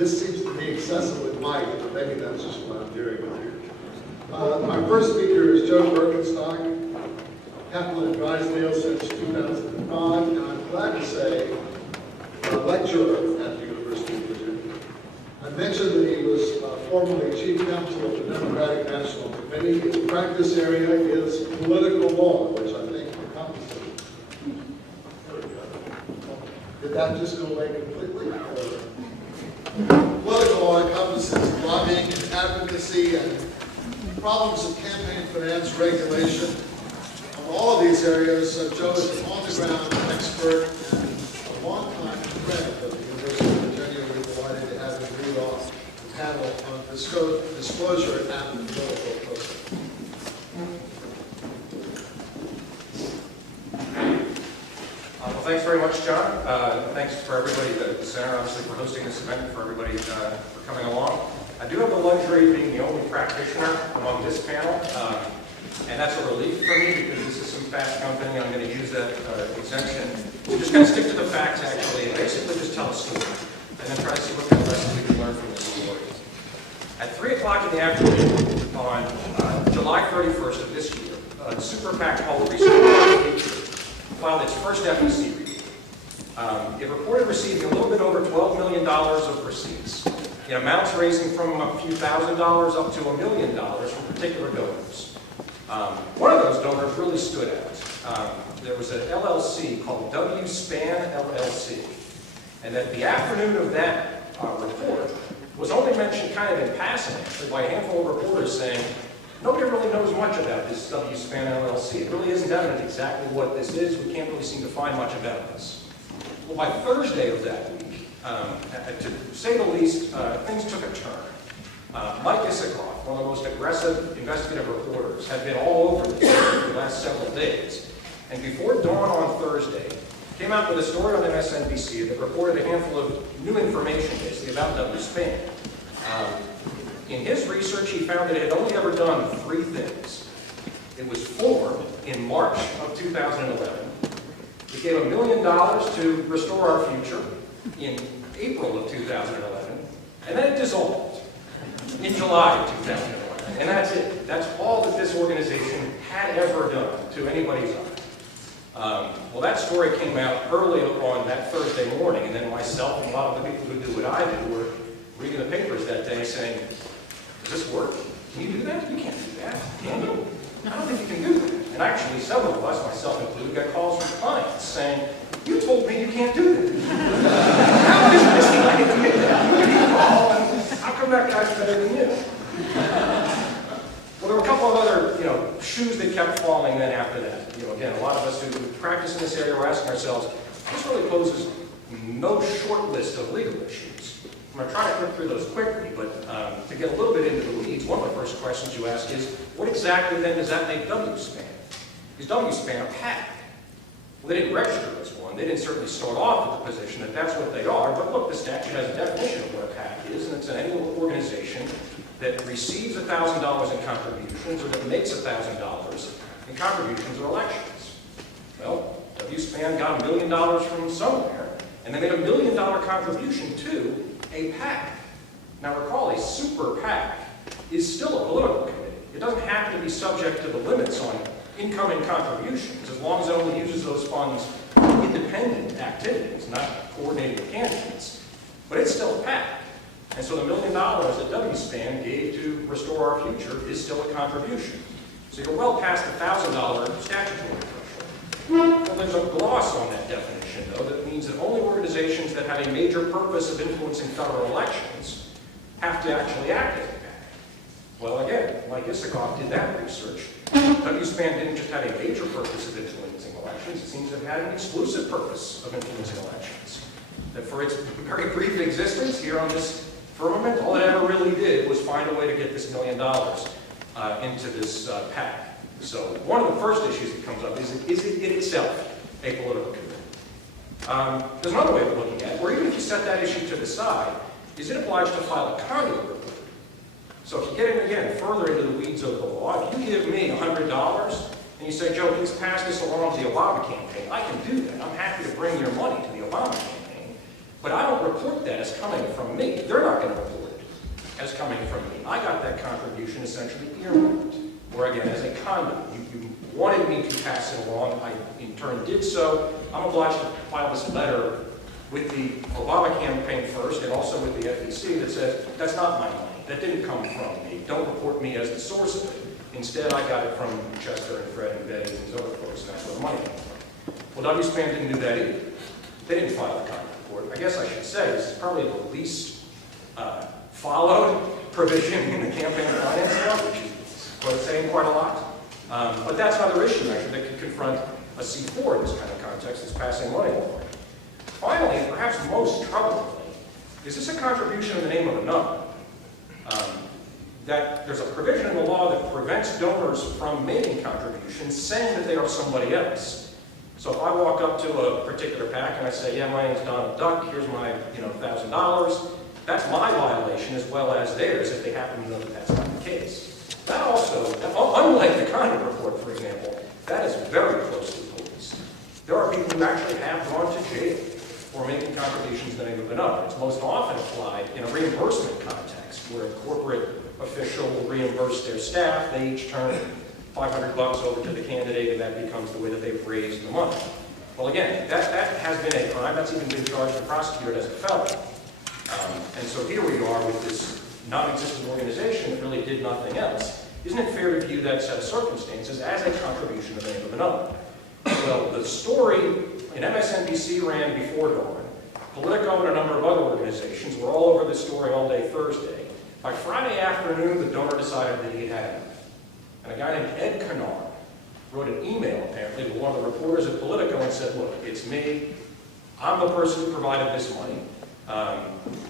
This seems to be excessive with Mike, but maybe that's just what I'm hearing with you. My first speaker is Joe Birkenstock, Kaplan at Drysdale since 2005, and I'm glad to say a lecturer at the University of Virginia. I mentioned that he was formerly Chief Counsel of the Democratic National Committee. His practice area is political law, which I think encompasses. There we go. Did that just go away completely? Political law encompasses lobbying and advocacy and problems of campaign finance regulation. Of all of these areas, Joe is an on-the-ground expert and a long-time friend of the University of Virginia. We're delighted to have him lead off the panel on disclosure and political process. Well, thanks very much, John. Thanks for everybody at the center, obviously, for hosting this event, for everybody for coming along. I do have the luxury of being the only practitioner among this panel, and that's a relief for me because this is some fast company. I'm going to use that exemption. We're just going to stick to the facts, actually, and basically just tell a story, and then try to see what kind of lessons we can learn from this story. At 3 o'clock in the afternoon on July 31st of this year, the Super PAC called the Research filed its first FEC review. It reported receiving a little bit over $12 million of receipts, in amounts ranging from a few $1,000s up to $1 million from particular donors. One of those donors really stood out. There was an LLC called WSPAN LLC, and at the afternoon of that report was only mentioned kind of in passing by a handful of reporters saying, nobody really knows much about this WSPAN LLC. It really isn't evident exactly what this is. We can't really seem to find much about this. Well, by Thursday of that week, to say the least, things took a turn. Mike Isikoff, one of the most aggressive investigative reporters, had been all over this for the last several days. And before dawn on Thursday, came out with a story on MSNBC that reported a handful of new information, basically, about WSPAN. In his research, he found that it had only ever done 3 things. It was formed in March of 2011. It gave $1 million to restore our future in April of 2011, and then it dissolved in July of 2011. And that's it. That's all that this organization had ever done to anybody's eye. Well, that story came out early on that Thursday morning, and then myself and a lot of the people who do what I do were reading the papers that day saying, does this work? Can you do that? You can't do that. Can you? I don't think you can do that. And actually, several of us, myself included, got calls from clients saying, you told me you can't do that. How is this guy going to do that? How come that guy's better than you? Well, there were a couple of other, shoes that kept falling then after that. Again, a lot of us who practice in this area were asking ourselves, this really poses no short list of legal issues. I'm going to try to click through those quickly, but to get a little bit into the weeds, one of the first questions you ask is, what exactly then does that make WSPAN? Is WSPAN a PAC? Well, they didn't register as one. They didn't certainly start off with the position that that's what they are, but look, the statute has a definition of what a PAC is, and it's an annual organization that receives $1,000 in contributions or that makes $1,000 in contributions or elections. Well, WSPAN got $1 million from somewhere, and they made $1 million contribution to a PAC. Now recall, a super PAC is still a political committee. It doesn't have to be subject to the limits on incoming contributions as long as it only uses those funds for independent activities, not coordinated with candidates. But it's still a PAC. And so the $1 million that WSPAN gave to restore our future is still a contribution. So you're well past the $1,000 statutory threshold. Well, there's a gloss on that definition, though, that means that only organizations that have a major purpose of influencing federal elections have to actually act as a PAC. Well, again, Mike Isikoff did that research. WSPAN didn't just have a major purpose of influencing elections, it seems to have had an exclusive purpose of influencing elections. That for its very brief existence here on this firmament, all it ever really did was find a way to get this $1 million into this PAC. So one of the first issues that comes up is it itself a political committee? There's another way of looking at it, where even if you set that issue to the side, is it obliged to file a conduit report? So if you get in again further into the weeds of the law, if you give me $100 and you say, Joe, please pass this along to the Obama campaign, I can do that. I'm happy to bring your money to the Obama campaign. But I don't report that as coming from me. They're not so, I'm obliged to file this letter with the Obama campaign first and also with the FEC that says, that's not my money. That didn't come from me. Don't report me as the source of it. Instead, I got it from Chester and Fred and Betty and these other folks, and that's where the money came from. Well, WSPAN didn't do that either. They didn't file a conduct report. I guess I should say this is probably the least followed provision in the campaign finance law, which is saying quite a lot. But that's another issue, actually, that could confront a C4 in this kind of context, that's passing money law. Finally, and perhaps most troublingly, is this a contribution in the name of another? That there's a provision in the law that prevents donors from making contributions saying that they are somebody else. So if I walk up to a particular PAC and I say, yeah, my name's Donald Duck, here's my $1,000, that's my violation as well as theirs if they happen to know that that's not the case. That also, unlike the conduct report, for example, that is very close to the police. There are people who actually have gone to jail for making contributions in the name of another. It's most often applied in a reimbursement context where a corporate official will reimburse their staff. They each turn $500 over to the candidate, and that becomes the way that they've raised the money. Well, again, that has been a crime. That's even been charged and prosecuted as a felony. And so here we are with this non-existent organization that really did nothing else. Isn't it fair to view that set of circumstances as a contribution in the name of another? Well, the story in MSNBC ran before dawn. Politico and a number of other organizations were all over this story all day Thursday. By Friday afternoon, the donor decided that he had enough. And a guy named Ed Kennard wrote an email, apparently, to one of the reporters at Politico and said, look, it's me. I'm the person who provided this money.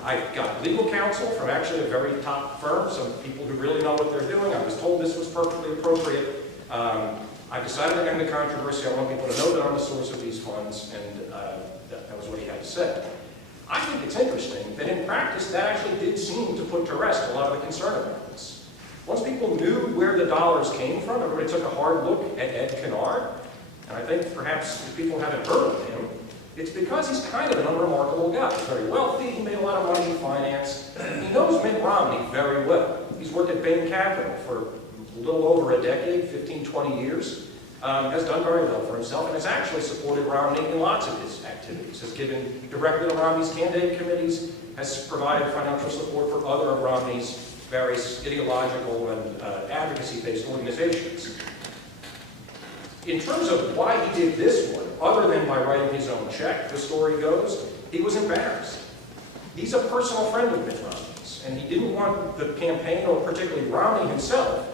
I got legal counsel from actually a very top firm, some people who really know what they're doing. I was told this was perfectly appropriate. I decided to end the controversy. I want people to know that I'm the source of these funds, and that was what he had to say. I think it's interesting that in practice, that actually did seem to put to rest a lot of the concern about this. Once people knew where the dollars came from, everybody took a hard look at Ed Kennard, and I think perhaps if people haven't heard of him, it's because he's kind of an unremarkable guy. He's very wealthy, he made a lot of money in finance, he knows Mitt Romney very well. He's worked at Bain Capital for a little over a decade, 15, 20 years, has done very well for himself, and has actually supported Romney in lots of his activities, has given directly to Romney's candidate committees, has provided financial support for other of Romney's various ideological and advocacy-based organizations. In terms of why he did this one, other than by writing his own check, the story goes, he was embarrassed. He's a personal friend of Mitt Romney's, and he didn't want the campaign, or particularly Romney himself,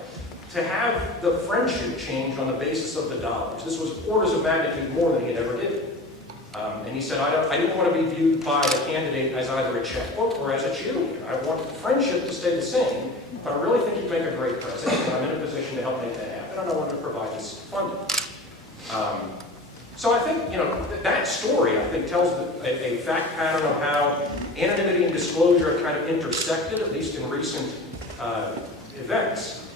to have the friendship change on the basis of the dollars. This was orders of magnitude more than he had ever did. And he said, I didn't want to be viewed by the candidate as either a checkbook or as a cheerleader. I want friendship to stay the same, but I really think he'd make a great president, and I'm in a position to help make that happen, and I want to provide this funding. So I think, that story, I think, tells a fact pattern of how anonymity and disclosure have kind of intersected, at least in recent events.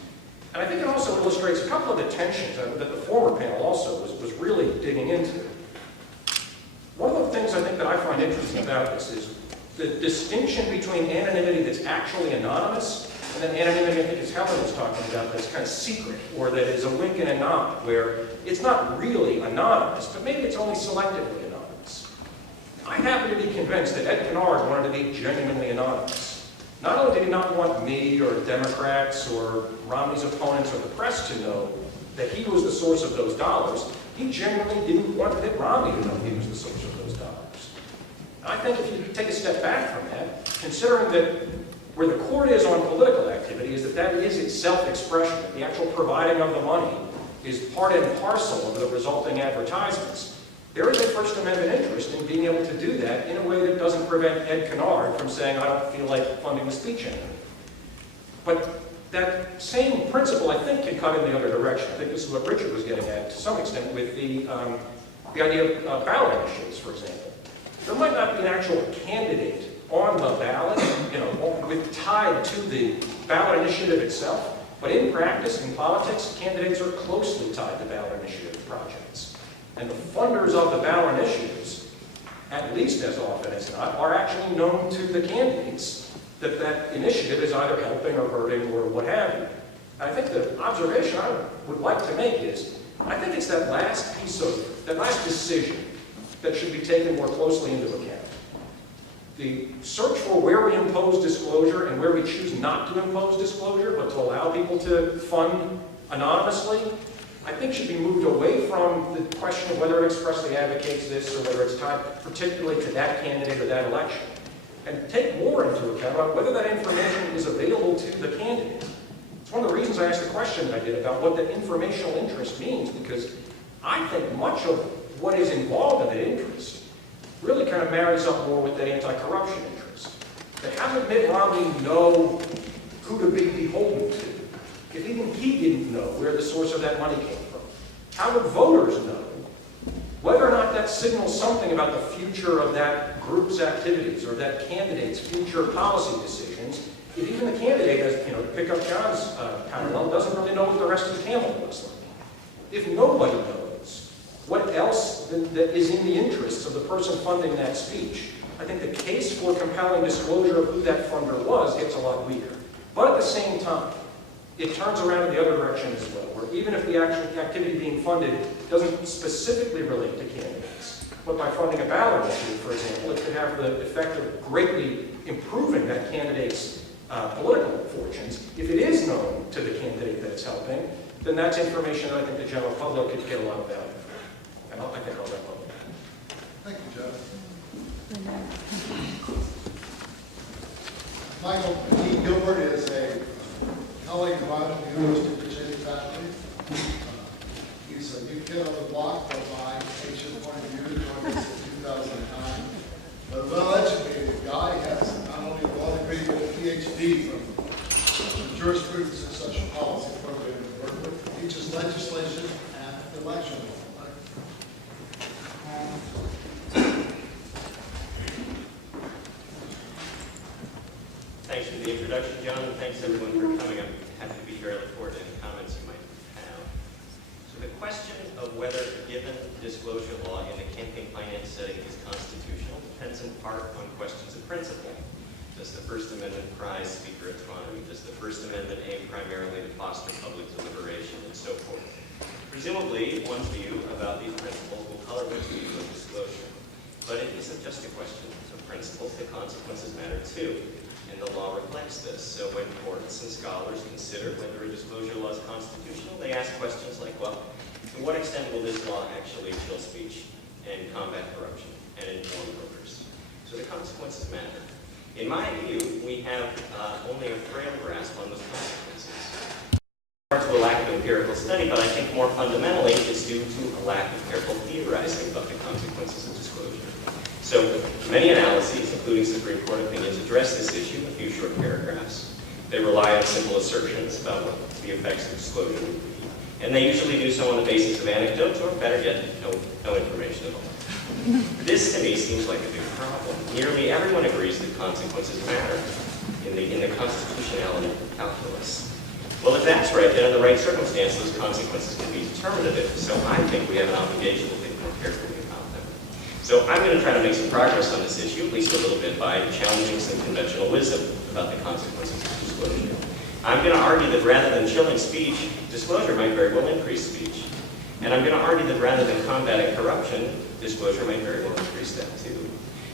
And I think it also illustrates a couple of the tensions that the former panel also was really digging into. One of the things I think that I find interesting about this is the distinction between anonymity that's actually anonymous and then anonymity, I think, as Helen was talking about, that's kind of secret, or that is a wink and a nod, where it's not really anonymous, but maybe it's only selectively anonymous. I happen to be convinced that Ed Kennard wanted to be genuinely anonymous. Not only did he not want me or Democrats or Romney's opponents or the press to know that he was the source of those dollars, he genuinely didn't want Mitt Romney to know he was the source of those dollars. I think if you take a step back from that, considering that where the court is on political activity is that is its self-expression, that the actual providing of the money is part and parcel of the resulting advertisements, there is a First Amendment interest in being able to do that in a way that doesn't prevent Ed Kennard from saying, I don't feel like funding the speech anymore. But that same principle, I think, can cut in the other direction. I think this is what Richard was getting at to some extent with the idea of ballot initiatives, for example. There might not be an actual candidate on the ballot, tied to the ballot initiative itself, but in practice, in politics, candidates are closely tied to ballot initiative projects. And the funders of the ballot initiatives, at least as often as not, are actually known to the candidates that initiative is either helping or hurting or what have you. And I think the observation I would like to make is, I think it's that last piece of that last decision that should be taken more closely into account. The search for where we impose disclosure and where we choose not to impose disclosure, but to allow people to fund anonymously, I think should be moved away from the question of whether it expressly advocates this or whether it's tied particularly to that candidate or that election. And take more into account about whether that information is available to the candidate. It's one of the reasons I asked the question that I did about what the informational interest means, because I think much of what is involved in that interest really kind of marries up more with that anti-corruption interest. To have Mitt Romney know who to be beholden to, if even he didn't know where the source of that money came from, how would voters know whether or not that signals something about the future of that group's activities or that candidate's future policy decisions, if even the candidate, as to pick up John's parallel, doesn't really know what the rest of the camel looks like? If nobody knows what else that is in the interests of the person funding that speech, I think the case for compelling disclosure of who that funder was gets a lot weaker. But at the same time, it turns around in the other direction as well, where even if the actual activity being funded doesn't specifically relate to candidates, but by funding a ballot issue, for example, it could have the effect of greatly improving that candidate's political fortunes. If it is known to the candidate that it's helping, then that's information that I think the general public could get a lot of value from. And I think I'll wrap up. Thank you, Joe. Michael E. Gilbert is a colleague of mine at the University of Virginia faculty. He's a new kid on the block from my ancient point of view, joined us in 2009. But a well-educated guy, has not only a law degree but a PhD from the jurisprudence and social policy program at Berkeley. Teaches legislation and election law. Thanks for the introduction, John, and thanks everyone for coming. I'm happy to be here. I look forward to any comments you might have. So the question of whether a given disclosure law in the campaign finance setting is constitutional depends in part on questions of principle. Does the First Amendment prize speaker autonomy? Does the First Amendment aim primarily to foster public deliberation, and so forth? Presumably, one's view about these principles will color one's view of disclosure. But it isn't just a question of principles. The consequences matter too. And the law reflects this. So when courts and scholars consider whether a disclosure law is constitutional, they ask questions like, well, to what extent will this law actually chill speech and combat corruption and inform voters? So the consequences matter. In my view, we have only a frail grasp on those consequences. To a lack of empirical study, but I think more fundamentally it's due to a lack of careful theorizing about the consequences of disclosure. So many analyses, including Supreme Court opinions, address this issue in a few short paragraphs. They rely on simple assertions about what the effects of disclosure would be. And they usually do so on the basis of anecdotes, or better yet, no information at all. This, to me, seems like a big problem. Nearly everyone agrees that consequences matter in the constitutionality calculus. Well, if that's right, then in the right circumstances, those consequences can be determinative. So I think we have an obligation to think more carefully about them. So I'm going to try to make some progress on this issue, at least a little bit, by challenging some conventional wisdom about the consequences of disclosure. I'm going to argue that rather than chilling speech, disclosure might very well increase speech. And I'm going to argue that rather than combating corruption, disclosure might very well increase that too.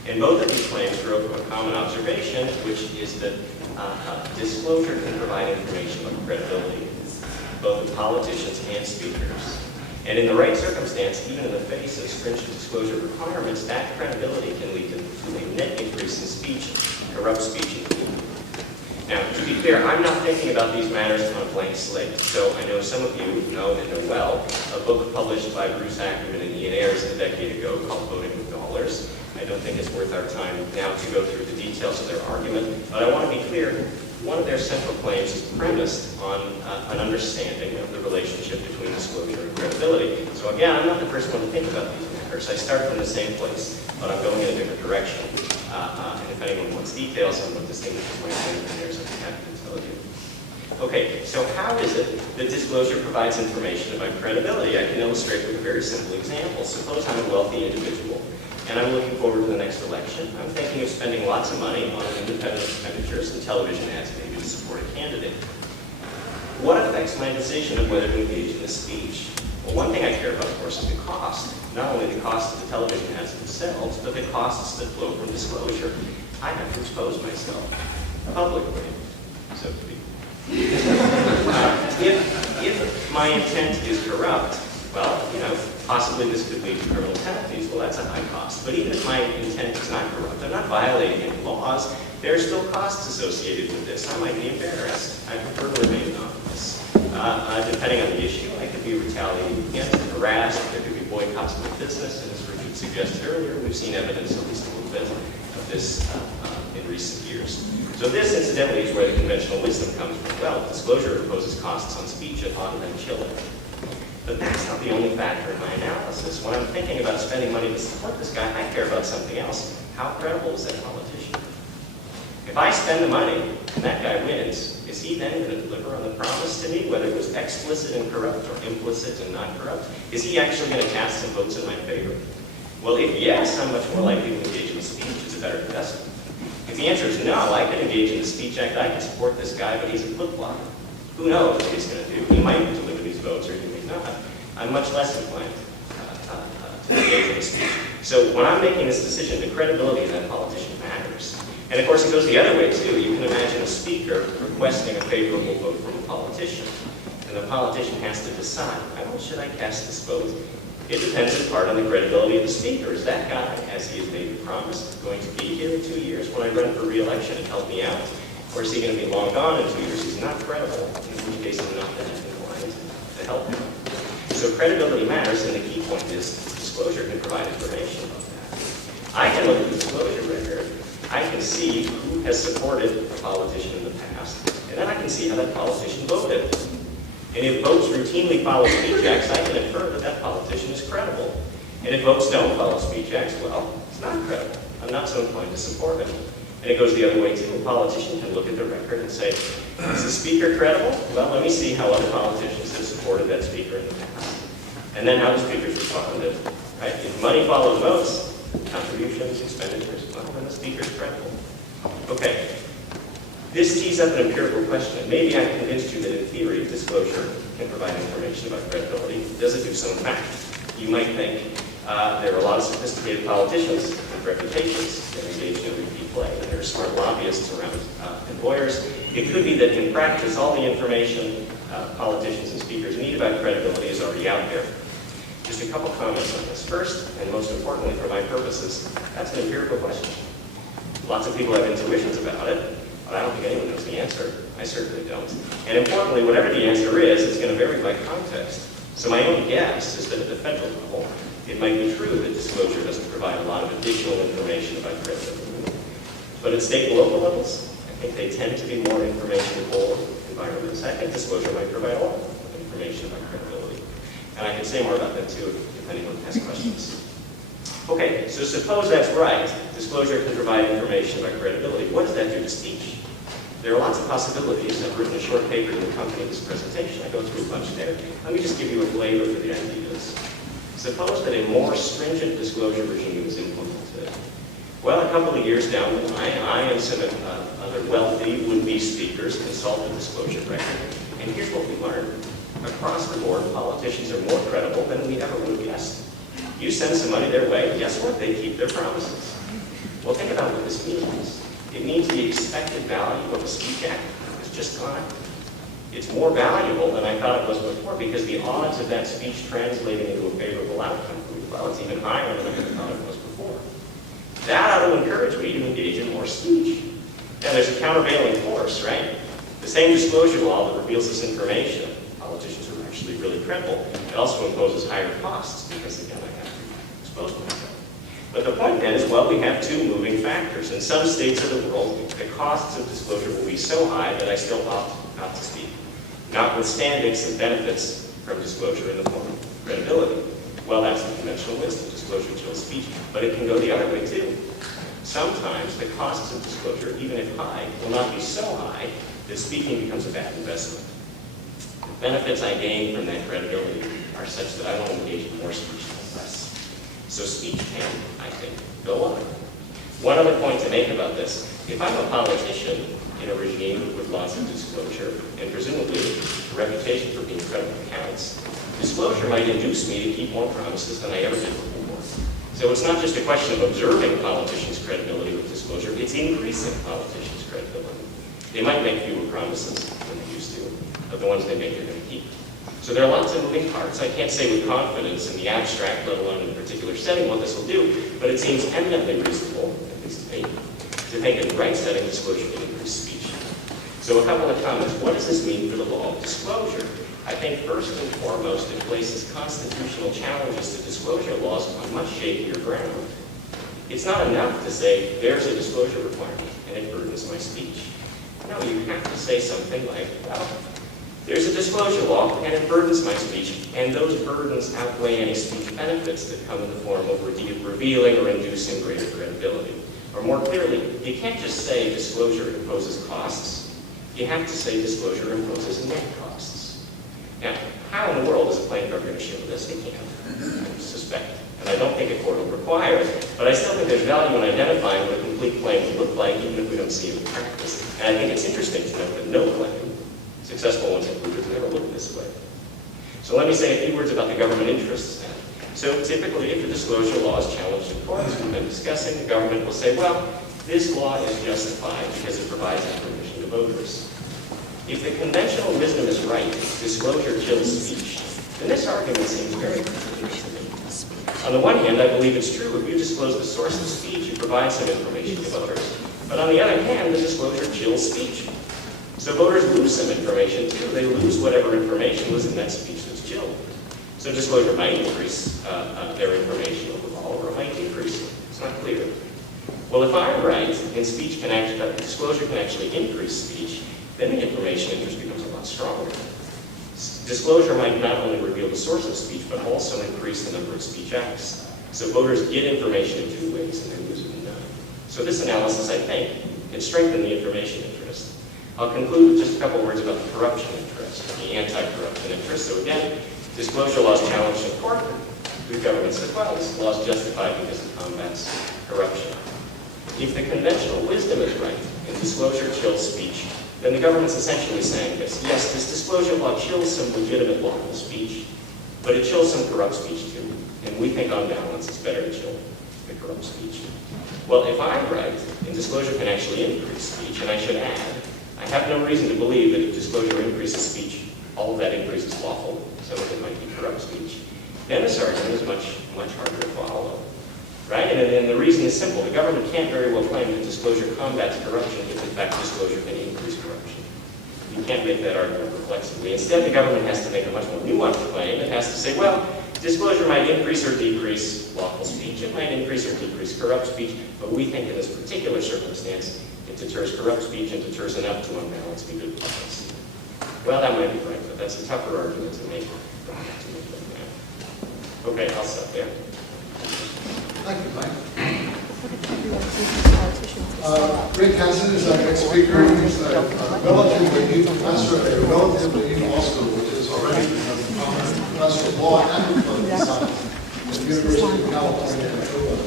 And both of these claims grow from a common observation, which is that disclosure can provide information about credibility, both of politicians and speakers. And in the right circumstance, even in the face of stringent disclosure requirements, that credibility can lead to a net increase in speech, corrupt speech included. Now, to be clear, I'm not thinking about these matters on a blank slate. So I know some of you know and know well a book published by Bruce Ackerman and Ian Ayres a decade ago called Voting with Dollars. I don't think it's worth our time now to go through the details of their argument, but I want to be clear, one of their central claims is premised on an understanding of the relationship between disclosure and credibility. So again, I'm not the first one to think about these matters. I start from the same place, but I'm going in a different direction. And if anyone wants details on what distinguishes my opinions, I'm happy to tell you. Okay, so how is it that disclosure provides information about credibility? I can illustrate with a very simple example. Suppose I'm a wealthy individual, and I'm looking forward to the next election. I'm thinking of spending lots of money on independent expenditures and television ads maybe to support a candidate. What affects my decision of whether to engage in a speech? Well, one thing I care about, of course, is the cost. Not only the cost that the television ads themselves, but the costs that flow from disclosure. I have to expose myself publicly, so to speak. If my intent is corrupt, well, possibly this could lead to criminal penalties. Well, that's a high cost. But even if my intent is not corrupt, I'm not violating any laws, there are still costs associated with this. I might be embarrassed. I prefer to remain anonymous. Depending on the issue, I could be retaliated against, harassed, there could be boycotts of my business, and as Richard suggested earlier, we've seen evidence, at least a little bit, of this in recent years. So this, incidentally, is where the conventional wisdom comes from. Well, disclosure imposes costs on speech at bottom and chilling. But that's not the only factor in my analysis. When I'm thinking about spending money to support this guy, I care about something else. How credible is that politician? If I spend the money and that guy wins, is he then going to deliver on the promise to me, whether it was explicit and corrupt or implicit and not corrupt? Is he actually going to cast some votes in my favor? Well, if yes, I'm much more likely to engage in the speech. It's a better investment. If the answer is no, I can engage in the Speech Act, I can support this guy, but he's a flip flopper. Who knows what he's going to do? He might deliver these votes or he may not. I'm much less inclined to engage in the speech. So when I'm making this decision, the credibility of that politician matters. And of course, it goes the other way too. You can imagine a speaker requesting a favorable vote from a politician. And the politician has to decide, well, should I cast this vote? It depends in part on the credibility of the speaker. Is that guy, as he has made the promise, going to be here in 2 years when I run for re-election and help me out? Or is he going to be long gone in 2 years? He's not credible, in which case I'm not that inclined to help him. So credibility matters, and the key point is disclosure can provide information about that. I can look at the disclosure record. I can see who has supported a politician in the past, and then I can see how that politician voted. And if votes routinely follow speech acts, I can infer that that politician is credible. And if votes don't follow speech acts, well, it's not credible. I'm not so inclined to support him. And it goes the other way too. A politician can look at the record and say, is the speaker credible? Well, let me see how other politicians have supported that speaker in the past. And then how the speakers responded. Right? If money follows votes, contributions, expenditures, well, then the speaker's credible. Okay. This tees up an empirical question. Maybe I convinced you that in theory, disclosure can provide information about credibility. Does it do so in fact? You might think there are a lot of sophisticated politicians with reputations. They're engaged in repeat play, and there are smart lobbyists around employers. It could be that in practice, all the information politicians and speakers need about credibility is already out there. Just a couple comments on this. First, and most importantly for my purposes, that's an empirical question. Lots of people have intuitions about it, but I don't think anyone knows the answer. I certainly don't. And importantly, whatever the answer is, it's going to vary by context. So my own guess is that at the federal level, it might be true that disclosure doesn't provide a lot of additional information about credibility. But at state and local levels, I think they tend to be more information-poor environments. I think disclosure might provide a lot of information about credibility. And I can say more about that too if anyone has questions. Okay, so suppose that's right. Disclosure can provide information about credibility. What does that do to speech? There are lots of possibilities. I've written a short paper to accompany this presentation. I go through a bunch there. Let me just give you a flavor for the ideas. Suppose that a more stringent disclosure regime is implemented. Well, a couple of years down the line, I and some other wealthy would-be speakers consult the disclosure record. And here's what we learned. Across the board, politicians are more credible than we ever would have guessed. You send some money their way, guess what? They keep their promises. Well, think about what this means. It means the expected value of a speech act has just gone up. It's more valuable than I thought it was before because the odds of that speech translating into a favorable outcome, well, it's even higher than I thought it was before. That ought to encourage me to engage in more speech. Now, there's a countervailing force, right? The same disclosure law that reveals this information, politicians who are actually really credible, it also imposes higher costs because, again, I have to expose myself. But the point then is, well, we have two moving factors. In some states of the world, the costs of disclosure will be so high that I still opt not to speak, notwithstanding some benefits from disclosure in the form of credibility. Well, that's the conventional wisdom. Disclosure chills speech, but it can go the other way too. Sometimes the costs of disclosure, even if high, will not be so high that speaking becomes a bad investment. The benefits I gain from that credibility are such that I won't engage in more speech than less. So speech can, I think, go on. One other point to make about this, if I'm a politician in a regime with lots of disclosure, and presumably a reputation for being credible counts, disclosure might induce me to keep more promises than I ever did before. So it's not just a question of observing politicians' credibility with disclosure, it's increasing politicians' credibility. They might make fewer promises than they used to, but the ones they make they're going to keep. So there are lots of moving parts. I can't say with confidence in the abstract, let alone in a particular setting, what this will do, but it seems eminently reasonable, at least to me, to think in the right setting, disclosure can increase speech. So a couple of comments. What does this mean for the law of disclosure? I think first and foremost, it places constitutional challenges to disclosure laws on much shakier ground. It's not enough to say, there's a disclosure requirement, and it burdens my speech. No, you have to say something like, well, there's a disclosure law, and it burdens my speech, and those burdens outweigh any speech benefits that come in the form of revealing or inducing greater credibility. Or more clearly, you can't just say disclosure imposes costs. You have to say disclosure imposes net costs. Now, how in the world is a plaintiff ever going to show this? They can't, I suspect. And I don't think a court will require it, but I still think there's value in identifying what a complete claim would look like, even if we don't see it in practice. And I think it's interesting to note that no claim, successful ones included, never look this way. So let me say a few words about the government interests now. So typically, if a disclosure law is challenged in courts, we've been discussing, the government will say, well, this law is justified because it provides information to voters. If the conventional wisdom is right, disclosure kills speech, then this argument seems very contradictory to me. On the one hand, I believe it's true. If you disclose the source of speech, you provide some information to voters. But on the other hand, the disclosure kills speech. So voters lose some information too. They lose whatever information was in that speech that's chilled. So disclosure might increase their information overall, or it might decrease it. It's not clear. Well, if I'm right, and disclosure can actually increase speech, then the information interest becomes a lot stronger. Disclosure might not only reveal the source of speech, but also increase the number of speech acts. So voters get information in two ways, and they lose it in none. So this analysis, I think, can strengthen the information interest. I'll conclude with just a couple words about the corruption interest, the anti-corruption interest. So again, disclosure laws challenged in court. The government says, well, this law is justified because it combats corruption. If the conventional wisdom is right, and disclosure chills speech, then the government's essentially saying this. Yes, this disclosure law chills some legitimate lawful speech, but it chills some corrupt speech too. And we think on balance it's better to chill the corrupt speech. Well, if I'm right, and disclosure can actually increase speech, and I should add, I have no reason to believe that if disclosure increases speech, all of that increase is lawful. Some of it might be corrupt speech. Then this argument is much harder to follow. Right? And the reason is simple. The government can't very well claim that disclosure combats corruption if, in fact, disclosure can increase corruption. You can't make that argument reflexively. Instead, the government has to make a much more nuanced claim. It has to say, well, disclosure might increase or decrease lawful speech. It might increase or decrease corrupt speech. But we think in this particular circumstance, it deters corrupt speech and deters enough to unbalance the good policy. Well, that might be right, but that's a tougher argument to make. Okay, I'll stop there. Thank you, Mike. Rick Hansen is our next speaker. He's a relatively new professor at a relatively new law school, which is already a prominent professor of law and political science at the University of California at Berkeley.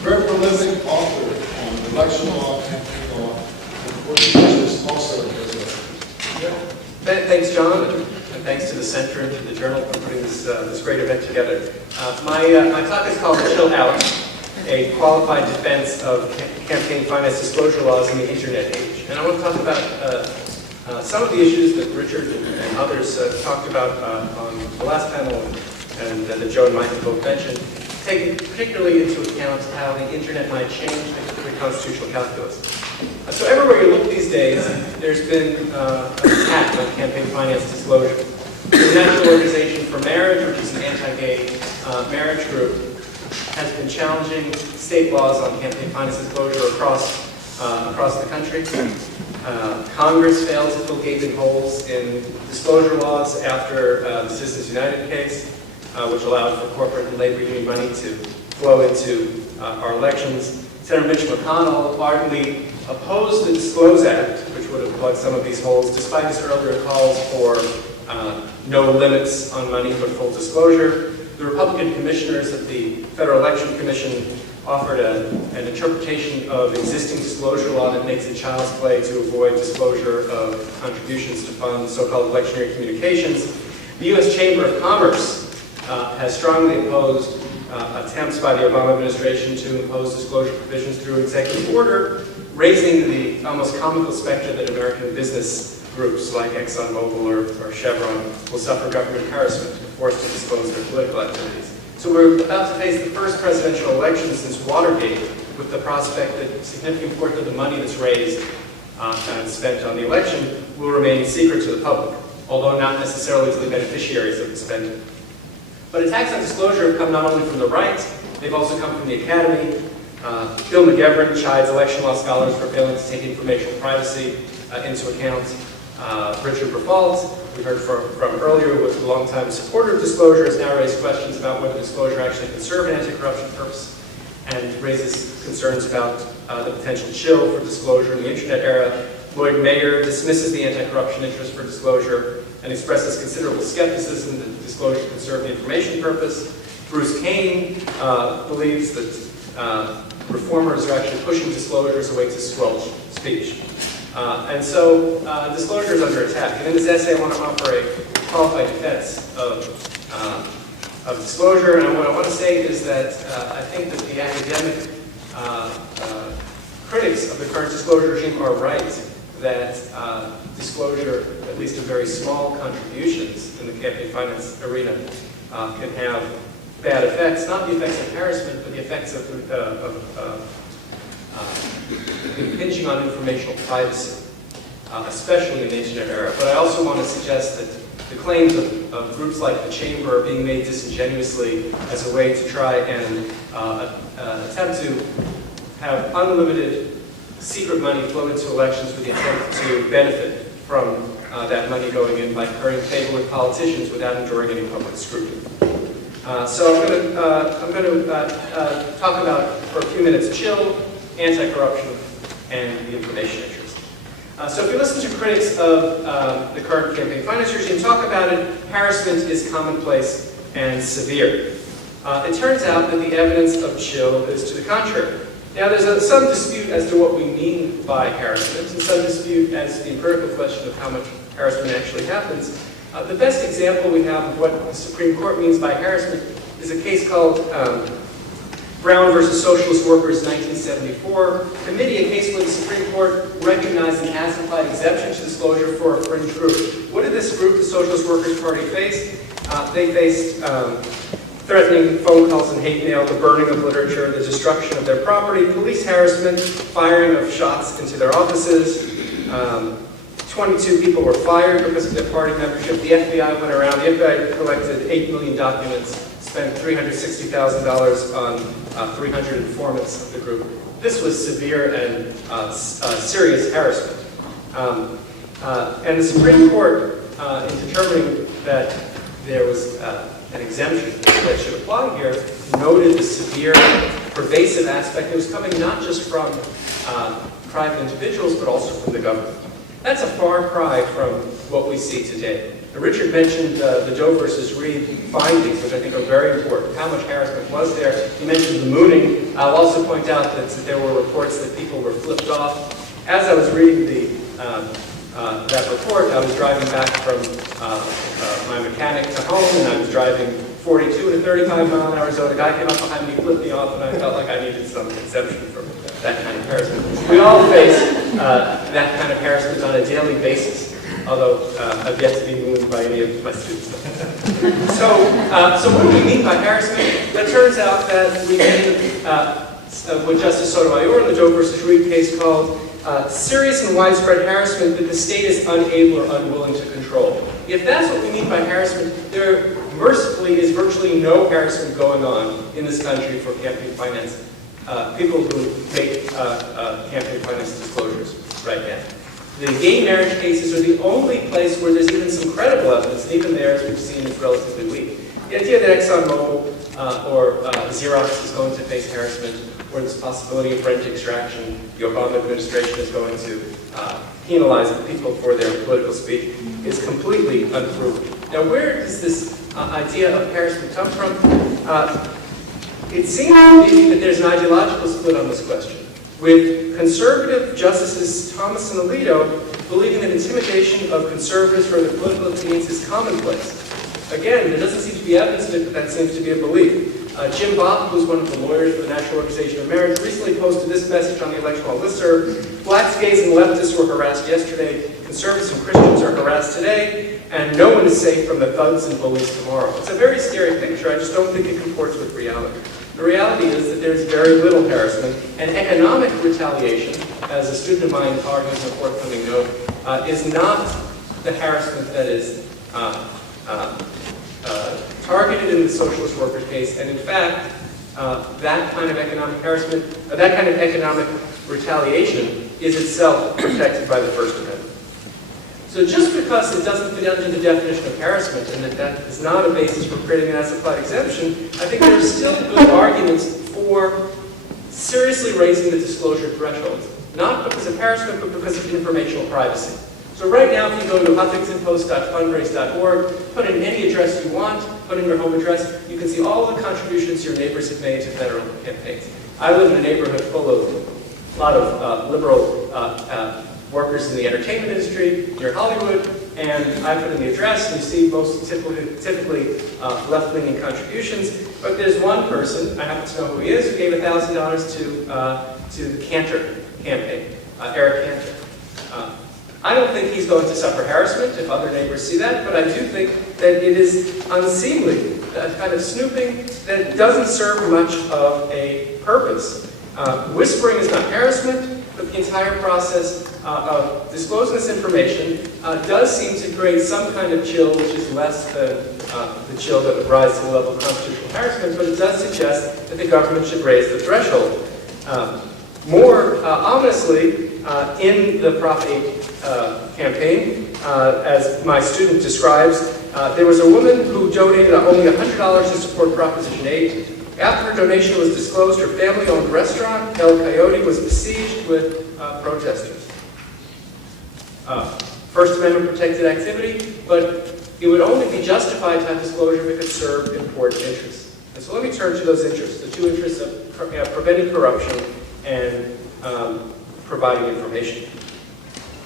Very prolific author on election law, campaign law, and organizations also as well. Thanks, John, and thanks to the Center and to the Journal for putting this great event together. My talk is called Chill Out, a qualified defense of campaign finance disclosure laws in the Internet age. And I want to talk about some of the issues that Richard and others talked about on the last panel and that Joe and Mike have both mentioned, taking particularly into account how the Internet might change the constitutional calculus. So everywhere you look these days, there's been an attack on campaign finance disclosure. The National Organization for Marriage, which is an anti-gay marriage group, has been challenging state laws on campaign finance disclosure across the country. Congress failed to fill gaping holes in disclosure laws after the Citizens United case, which allowed for corporate and labor union money to flow into our elections. Senator Mitch McConnell ardently opposed the Disclose Act, which would have plugged some of these holes, despite his earlier calls for no limits on money but full disclosure. The Republican commissioners at the Federal Election Commission offered an interpretation of existing disclosure law that makes it child's play to avoid disclosure of contributions to fund so-called electioneering communications. The U.S. Chamber of Commerce has strongly opposed attempts by the Obama administration to impose disclosure provisions through executive order, raising the almost comical specter that American business groups like ExxonMobil or Chevron will suffer government harassment if forced to disclose their political activities. So we're about to face the first presidential election since Watergate, with the prospect that a significant portion of the money that's raised and spent on the election will remain secret to the public, although not necessarily to the beneficiaries of the spending. But attacks on disclosure have come not only from the right, they've also come from the academy. Bill McGovern chides election law scholars for failing to take informational privacy into account. Richard Briffault, we heard from earlier, was a longtime supporter of disclosure, has now raised questions about whether disclosure actually can serve an anti-corruption purpose, and raises concerns about the potential chill for disclosure in the internet era. Lloyd Mayer dismisses the anti-corruption interest for disclosure and expresses considerable skepticism that disclosure can serve the information purpose. Bruce Kane believes that reformers are actually pushing disclosure as a way to squelch speech. And so disclosure is under attack. And in this essay, I want to offer a qualified defense of disclosure. And what I want to say is that I think that the academic critics of the current disclosure regime are right that disclosure, at least of very small contributions in the campaign finance arena, can have bad effects, not the effects of harassment, but the effects of impinging on informational privacy, especially in the internet era. But I also want to suggest that the claims of groups like the Chamber are being made disingenuously as a way to try and attempt to have unlimited secret money flow into elections with the intent to benefit from that money going in by currying favor with politicians without enduring any public scrutiny. So I'm going to talk about, for a few minutes, chill, anti-corruption, and the information interest. So if you listen to critics of the current campaign finance regime talk about it, harassment is commonplace and severe. It turns out that the evidence of chill is to the contrary. Now there's some dispute as to what we mean by harassment, and some dispute as to the empirical question of how much harassment actually happens. The best example we have of what the Supreme Court means by harassment is a case called Brown versus Socialist Workers, 1974 committee, a case where the Supreme Court recognized an as-applied exemption to disclosure for a fringe group. What did this group, the Socialist Workers Party, face? They faced threatening phone calls and hate mail, the burning of literature, the destruction of their property, police harassment, firing of shots into their offices. 22 people were fired because of their party membership. The FBI went around. The FBI collected 8 million documents, spent $360,000 on 300 informants of the group. This was severe and serious harassment. And the Supreme Court, in determining that there was an exemption that should apply here, noted the severe, pervasive aspect that was coming not just from private individuals, but also from the government. That's a far cry from what we see today. Now, Richard mentioned the Doe versus Reed findings, which I think are very important. How much harassment was there? He mentioned the mooning. I'll also point out that there were reports that people were flipped off. As I was reading that report, I was driving back from my mechanic to home, and I was driving 42 in a 35-mile-an-hour zone. A guy came up behind me, flipped me off, and I felt like I needed some exemption from that kind of harassment. We all face that kind of harassment on a daily basis, although I've yet to be moved by any of my students. So what do we mean by harassment? It turns out that we mean what Justice Sotomayor in the Doe versus Reed case called serious and widespread harassment that the state is unable or unwilling to control. If that's what we mean by harassment, there mercifully is virtually no harassment going on in this country for campaign finance. People who make campaign finance disclosures right now. The gay marriage cases are the only place where there's even some credible evidence, and even there, as we've seen, it's relatively weak. The idea that ExxonMobil or Xerox is going to face harassment, or this possibility of rent extraction, the Obama administration is going to penalize the people for their political speech, is completely unproven. Now, where does this idea of harassment come from? it seems to be that there's an ideological split on this question, with conservative justices Thomas and Alito believing that intimidation of conservatives for their political opinions is commonplace. Again, there doesn't seem to be evidence that that seems to be a belief. Jim Bob, who's one of the lawyers for the National Organization of Marriage, recently posted this message on the electoral listserv: blacks, gays, and leftists were harassed yesterday, conservatives and Christians are harassed today, and no one is safe from the thugs and bullies tomorrow. It's a very scary picture. I just don't think it comports with reality. The reality is that there's very little harassment, and economic retaliation, as a student of mine argues in a forthcoming note, is not the harassment that is targeted in the socialist workers case, and in fact, that kind of economic harassment, that kind of economic retaliation is itself protected by the First Amendment. So just because it doesn't fit under the definition of harassment and that is not a basis for creating an as-applied exemption, I think there are still good arguments for seriously raising the disclosure thresholds, not because of harassment, but because of informational privacy. So right now, if you go to huffingtonpost.fundraise.org, put in any address you want, put in your home address, you can see all the contributions your neighbors have made to federal campaigns. I live in a neighborhood full of a lot of liberal workers in the entertainment industry near Hollywood, and I put in the address, and you see most typically left-leaning contributions, but there's one person, I happen to know who he is, who gave $1,000 to the Cantor campaign, Eric Cantor. I don't think he's going to suffer harassment if other neighbors see that, but I do think that it is unseemly, that kind of snooping that doesn't serve much of a purpose. Whispering is not harassment, but the entire process of disclosing this information does seem to create some kind of chill, which is less than the chill that would rise to the level of constitutional harassment, but it does suggest that the government should raise the threshold. More ominously, in the Prop 8 campaign, as my student describes, there was a woman who donated only $100 to support Proposition 8. After her donation was disclosed, her family-owned restaurant, El Coyote, was besieged with protesters. First Amendment protected activity, but it would only be justified to have disclosure if it served important interests. And so let me turn to those interests, the two interests of preventing corruption and providing information.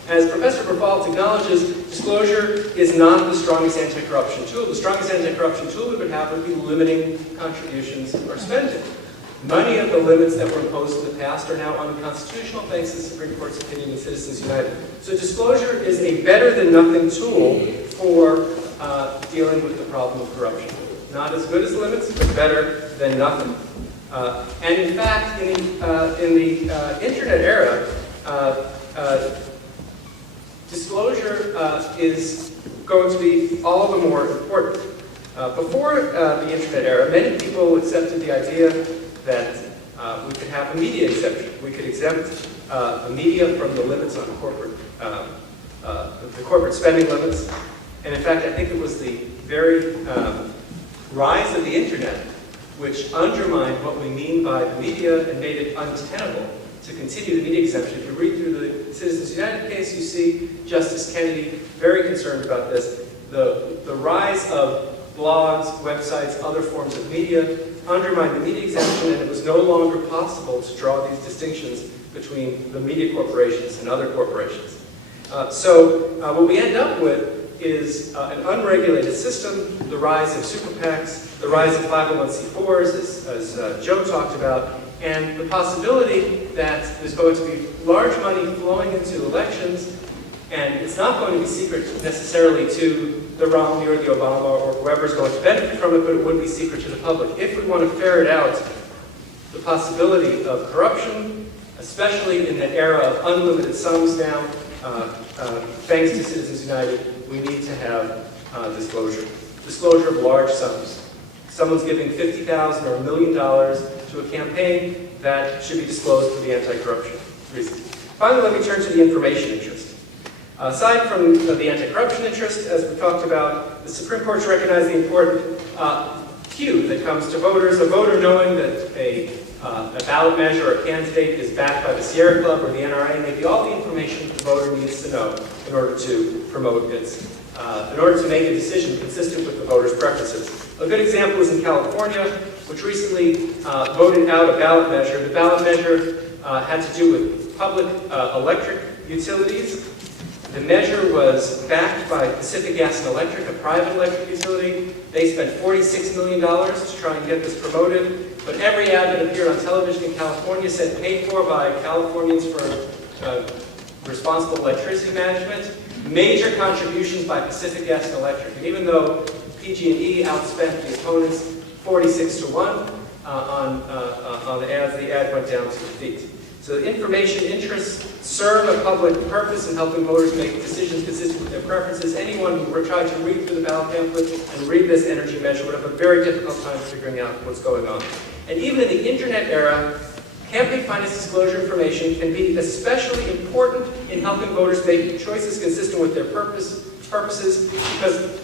As Professor Berfault acknowledges, disclosure is not the strongest anti-corruption tool. The strongest anti-corruption tool we would have would be limiting contributions or spending. Many of the limits that were imposed in the past are now unconstitutional thanks to the Supreme Court's opinion in Citizens United. So disclosure is a better-than-nothing tool for dealing with the problem of corruption. Not as good as limits, but better than nothing. And in fact, in the internet era, disclosure is going to be all the more important. Before the internet era, many people accepted the idea that we could have a media exemption. We could exempt the media from the limits on corporate, the corporate spending limits. And in fact, I think it was the very rise of the internet which undermined what we mean by the media and made it untenable to continue the media exemption. If you read through the Citizens United case, you see Justice Kennedy very concerned about this. The rise of blogs, websites, other forms of media undermined the media exemption, and it was no longer possible to draw these distinctions between the media corporations and other corporations. So what we end up with is an unregulated system, the rise of super PACs, the rise of 501c4s, as Joe talked about, and the possibility that there's going to be large money flowing into elections, and it's not going to be secret necessarily to the Romney or the Obama or whoever's going to benefit from it, but it would be secret to the public. If we want to ferret out the possibility of corruption, especially in the era of unlimited sums now, thanks to Citizens United, we need to have disclosure. Disclosure of large sums. Someone's giving $50,000 or $1 million to a campaign, that should be disclosed for the anti-corruption reason. Finally, let me turn to the information interest. Aside from the anti-corruption interest, as we talked about, the Supreme Court's recognized the important cue that comes to voters, a voter knowing that a ballot measure or a candidate is backed by the Sierra Club or the NRA, may be all the information the voter needs to know in order to promote its, in order to make a decision consistent with the voter's preferences. A good example is in California. which recently voted out a ballot measure. The ballot measure had to do with public electric utilities. The measure was backed by Pacific Gas and Electric, a private electric utility. They spent $46 million to try and get this promoted, but every ad that appeared on television in California said paid for by Californians for responsible electricity management. Major contributions by Pacific Gas and Electric. And even though PG&E outspent the opponents 46-1 on the ads, the ad went down to defeat. So the information interests serve a public purpose in helping voters make decisions consistent with their preferences. Anyone who tried to read through the ballot pamphlet and read this energy measure would have a very difficult time figuring out what's going on. And even in the internet era, campaign finance disclosure information can be especially important in helping voters make choices consistent with their purposes, because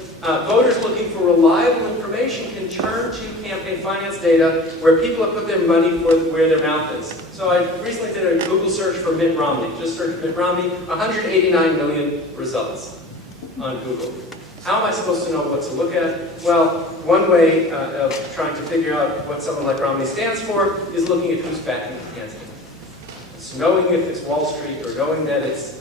voters looking for reliable information can turn to campaign finance data where people have put their money where their mouth is. So I recently did a Google search for Mitt Romney. Just searched Mitt Romney, 189 million results on Google. How am I supposed to know what to look at? Well, one way of trying to figure out what someone like Romney stands for is looking at who's backing the candidate. So knowing if it's Wall Street or knowing that it's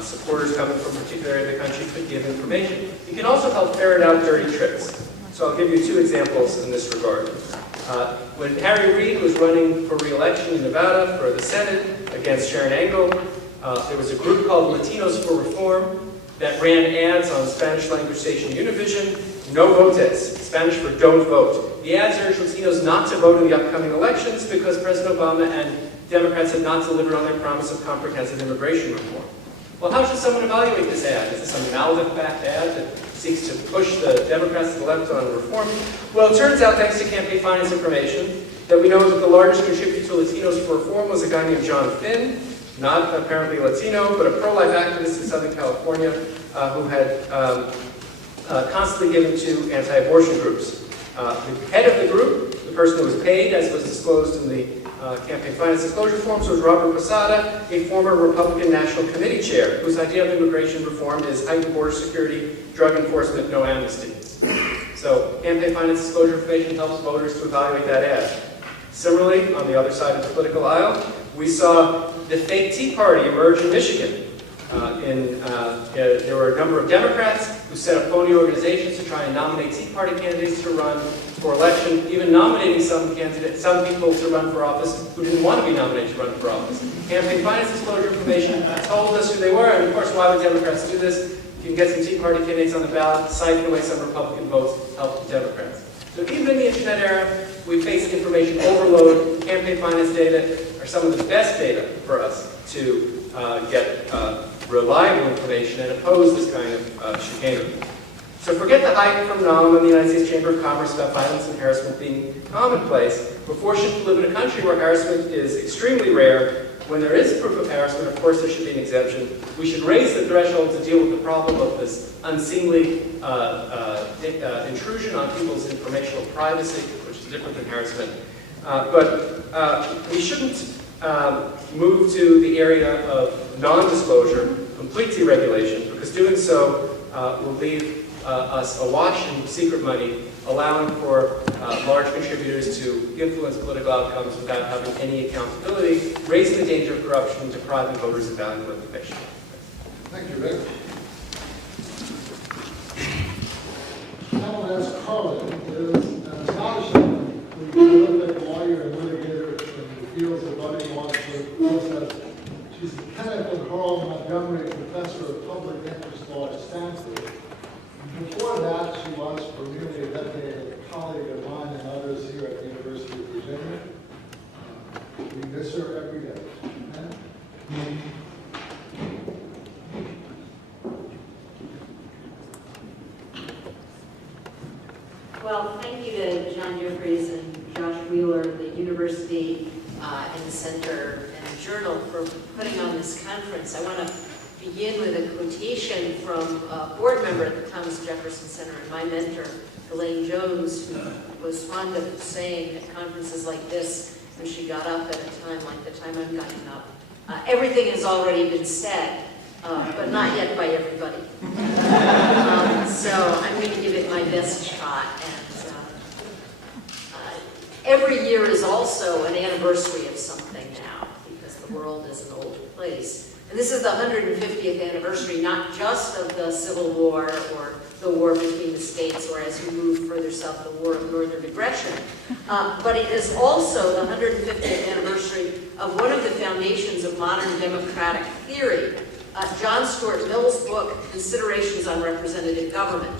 supporters coming from a particular area of the country could give information. You can also help ferret out dirty tricks. So I'll give you two examples in this regard. When Harry Reid was running for re-election in Nevada for the Senate against Sharon Angle, there was a group called Latinos for Reform that ran ads on Spanish language station Univision, no votes, Spanish for don't vote. The ads urged Latinos not to vote in the upcoming elections because President Obama and Democrats had not delivered on their promise of comprehensive immigration reform. Well, how should someone evaluate this ad? Is this some Maldiv-backed ad that seeks to push the Democrats to the left on reform? Well, it turns out, thanks to campaign finance information, that we know that the largest contributor to Latinos for Reform was a guy named John Finn, not apparently Latino, but a pro-life activist in Southern California who had constantly given to anti-abortion groups. The head of the group, the person who was paid, as was disclosed in the campaign finance disclosure forms, was Robert Posada, a former Republican National Committee chair, whose idea of immigration reform is heightened border security, drug enforcement, no amnesty. So campaign finance disclosure information helps voters to evaluate that ad. Similarly, on the other side of the political aisle, we saw the fake Tea Party emerge in Michigan. There were a number of Democrats who set up phony organizations to try and nominate Tea Party candidates to run for election, even nominating some people to run for office who didn't want to be nominated to run for office. Campaign finance disclosure information told us who they were, and of course, why would Democrats do this? If you can get some Tea Party candidates on the ballot, siphon away some Republican votes, help the Democrats. So even in the internet era, we face information overload. Campaign finance data are some of the best data for us to get reliable information and oppose this kind of chicanery. So forget the hype from NAM and the United States Chamber of Commerce about violence and harassment being commonplace. We're fortunate to live in a country where harassment is extremely rare. When there is proof of harassment, of course there should be an exemption. We should raise the threshold to deal with the problem of this unseemly intrusion on people's informational privacy, which is different than harassment. But we shouldn't move to the area of non-disclosure, complete deregulation, because doing so will leave us awash in secret money, allowing for large contributors to influence political outcomes without having any accountability, raising the danger of corruption, and depriving voters of valuable information. Thank you, Rick. Now I'll ask Carla. There's an astonishing prolific lawyer and litigator in the fields of voting law and process. She's Kenneth and Carl Montgomery Professor of Public Interest Law at Stanford. Before that, she was for nearly a decade a colleague of mine and others here at the University of Virginia. We miss her every day. Well, thank you to John Jeffries and Josh Wheeler, the university and the center and the journal for putting on this conference. I want to begin with a quotation from a board member at the Thomas Jefferson Center and my mentor, Elaine Jones, who was fond of saying at conferences like this, when she got up at a time like the time I'm getting up, everything has already been said, but not yet by everybody. So I'm going to give it my best shot. And every year is also an anniversary of something now, because the world is an older place. And this is the 150th anniversary, not just of the Civil War or the war between the states, or as you move further south, the War of Northern Aggression, but it is also the 150th anniversary of one of the foundations of modern democratic theory, John Stuart Mill's book, Considerations on Representative Government.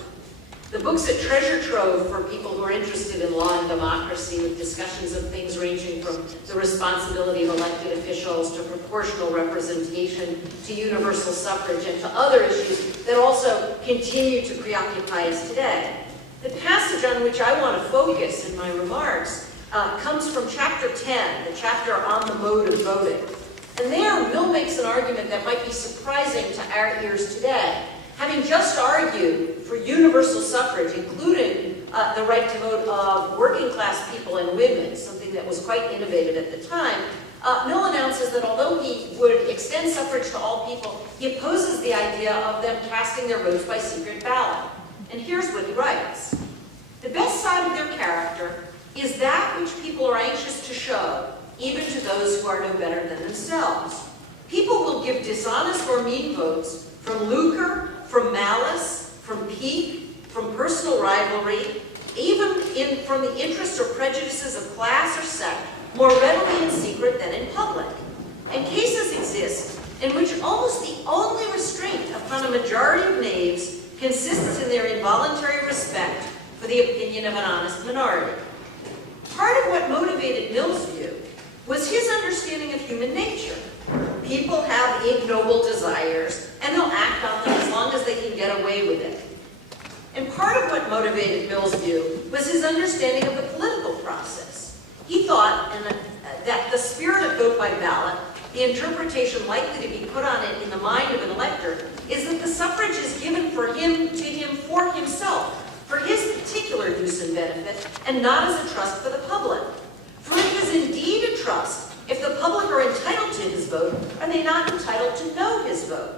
The book's a treasure trove for people who are interested in law and democracy, with discussions of things ranging from the responsibility of elected officials to proportional representation to universal suffrage and to other issues that also continue to preoccupy us today. The passage on which I want to focus in my remarks comes from chapter 10, the chapter on the mode of voting. And there, Mill makes an argument that might be surprising to our ears today. Having just argued for universal suffrage, including the right to vote of working class people and women, something that was quite innovative at the time, Mill announces that although he would extend suffrage to all people, he opposes the idea of them casting their votes by secret ballot. And here's what he writes. The best side of their character is that which people are anxious to show, even to those who are no better than themselves. People will give dishonest or mean votes from lucre, from malice, from pique, from personal rivalry, even from the interests or prejudices of class or sect, more readily in secret than in public. And cases exist in which almost the only restraint upon a majority of knaves consists in their involuntary respect for the opinion of an honest minority. Part of what motivated Mill's view was his understanding of human nature. People have ignoble desires, and they'll act on them as long as they can get away with it. And part of what motivated Mill's view was his understanding of the political process. He thought that the spirit of vote by ballot, the interpretation likely to be put on it in the mind of an elector, is that the suffrage is given to him for himself, for his particular use and benefit, and not as a trust for the public. For it is indeed a trust. If the public are entitled to his vote, are they not entitled to know his vote?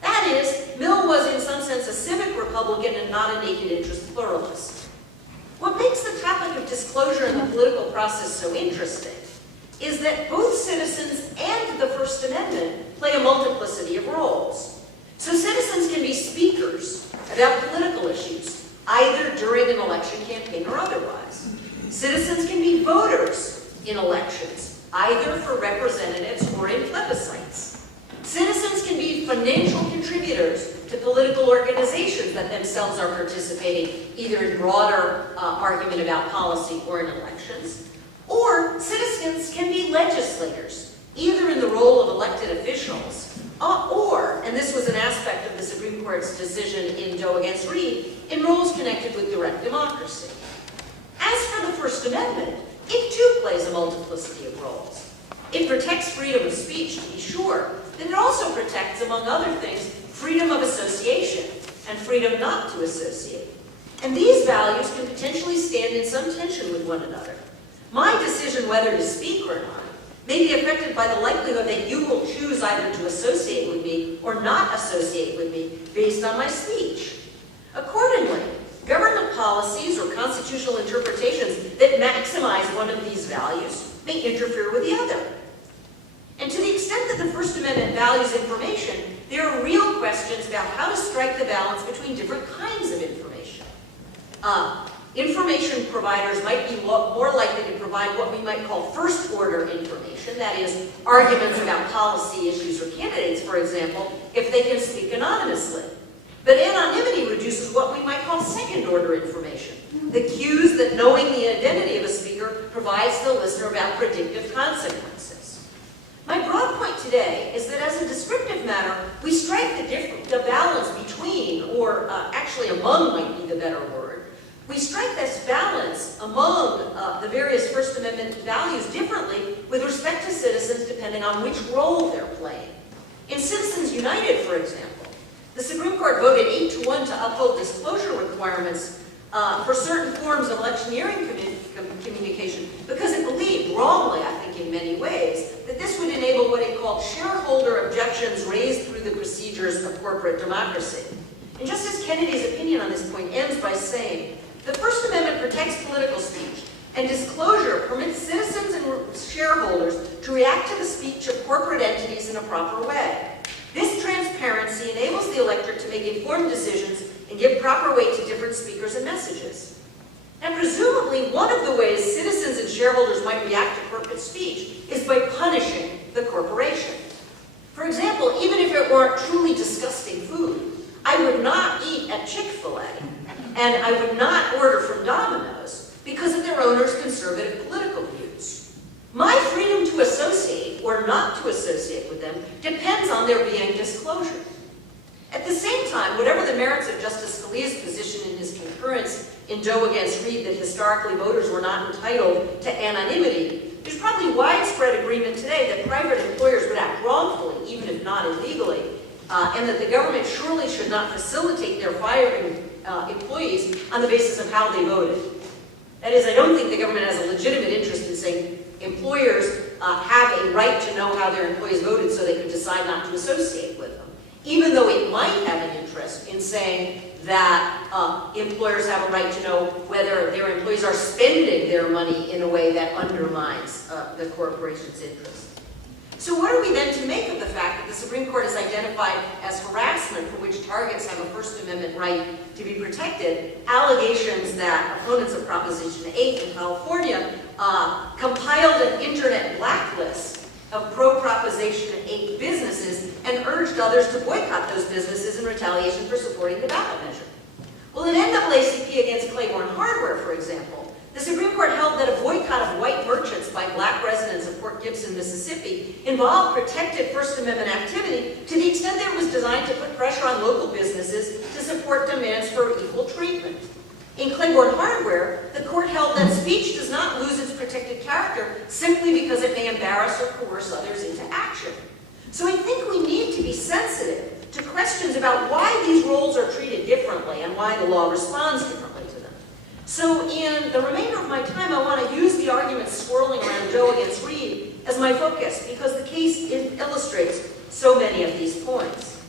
That is, Mill was in some sense a civic Republican and not a naked interest pluralist. What makes the topic of disclosure in the political process so interesting is that both citizens and the First Amendment play a multiplicity of roles. So citizens can be speakers about political issues, either during an election campaign or otherwise. Citizens can be voters in elections, either for representatives or in plebiscites. Citizens can be financial contributors to political organizations that themselves are participating either in broader argument about policy or in elections. Or citizens can be legislators, either in the role of elected officials or, and this was an aspect of the Supreme Court's decision in Doe against Reed, in roles connected with direct democracy. As for the First Amendment, it too plays a multiplicity of roles. It protects freedom of speech, to be sure, but it also protects, among other things, freedom of association and freedom not to associate. And these values can potentially stand in some tension with one another. My decision whether to speak or not may be affected by the likelihood that you will choose either to associate with me or not associate with me based on my speech. Accordingly, government policies or constitutional interpretations that maximize one of these values may interfere with the other. And to the extent that the First Amendment values information, there are real questions about how to strike the balance between different kinds of information. Information providers might be more likely to provide what we might call first-order information, that is, arguments about policy issues or candidates, for example, if they can speak anonymously. But anonymity reduces what we might call second-order information, the cues that knowing the identity of a speaker provides the listener about predictive consequences. My broad point today is that as a descriptive matter, we strike the balance between, or actually among might be the better word, we strike this balance among the various First Amendment values differently with respect to citizens depending on which role they're playing. In Citizens United, for example, the Supreme Court voted 8-1 to uphold disclosure requirements for certain forms of electioneering communication because it believed, wrongly I think in many ways, that this would enable what it called shareholder objections raised through the procedures of corporate democracy. And Justice Kennedy's opinion on this point ends by saying, the First Amendment protects political speech, And disclosure permits citizens and shareholders to react to the speech of corporate entities in a proper way. This transparency enables the electorate to make informed decisions and give proper weight to different speakers and messages. And presumably, one of the ways citizens and shareholders might react to corporate speech is by punishing the corporation. For example, even if it weren't truly disgusting food, I would not eat at Chick-fil-A, and I would not order from Domino's because of their owner's conservative political views. My freedom to associate or not to associate with them depends on there being disclosure. At the same time, whatever the merits of Justice Scalia's position in his concurrence in Doe against Reed that historically voters were not entitled to anonymity, there's probably widespread agreement today that private employers would act wrongfully, even if not illegally, and that the government surely should not facilitate their firing employees on the basis of how they voted. That is, I don't think the government has a legitimate interest in saying employers have a right to know how their employees voted so they could decide not to associate with them, even though it might have an interest in saying that employers have a right to know whether their employees are spending their money in a way that undermines the corporation's interests. So what are we then to make of the fact that the Supreme Court has identified as harassment for which targets have a First Amendment right to be protected, allegations that opponents of Proposition 8 in California compiled an internet blacklist of pro-Proposition 8 businesses and urged others to boycott those businesses in retaliation for supporting the ballot measure? Well, in NAACP against Claiborne Hardware, for example, the Supreme Court held that a boycott of white merchants by black residents of Port Gibson, Mississippi involved protected First Amendment activity to the extent that it was designed to put pressure on local businesses to support demands for equal treatment. In Claiborne Hardware, the court held that speech does not lose its protected character simply because it may embarrass or coerce others into action. So I think we need to be sensitive to questions about why these roles are treated differently and why the law responds differently to them. So in the remainder of my time, I want to use the arguments swirling around Doe against Reed as my focus because the case illustrates so many of these points.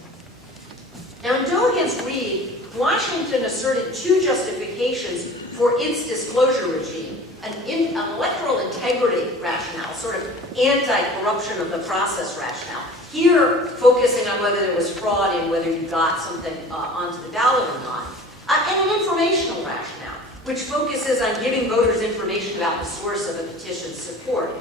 Now, in Doe against Reed, Washington asserted two justifications for its disclosure regime, an electoral integrity rationale, sort of anti-corruption of the process rationale, here focusing on whether there was fraud in whether you got something onto the ballot or not, and an informational rationale, which focuses on giving voters information about the source of a petition's support.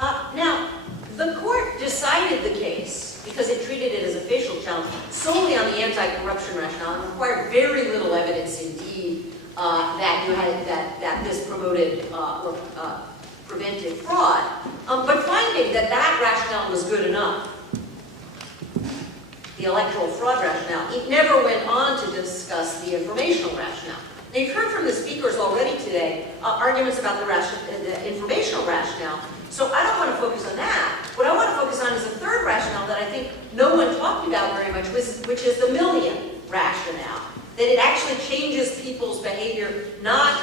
Now, the court decided the case, because it treated it as a facial challenge, solely on the anti-corruption rationale and required very little evidence indeed that this promoted or prevented fraud, but finding that that rationale was good enough, the electoral fraud rationale, it never went on to discuss the informational rationale. Now, you've heard from the speakers already today arguments about the informational rationale, so I don't want to focus on that. What I want to focus on is a third rationale that I think no one talked about very much, which is the million rationale. That it actually changes people's behavior, not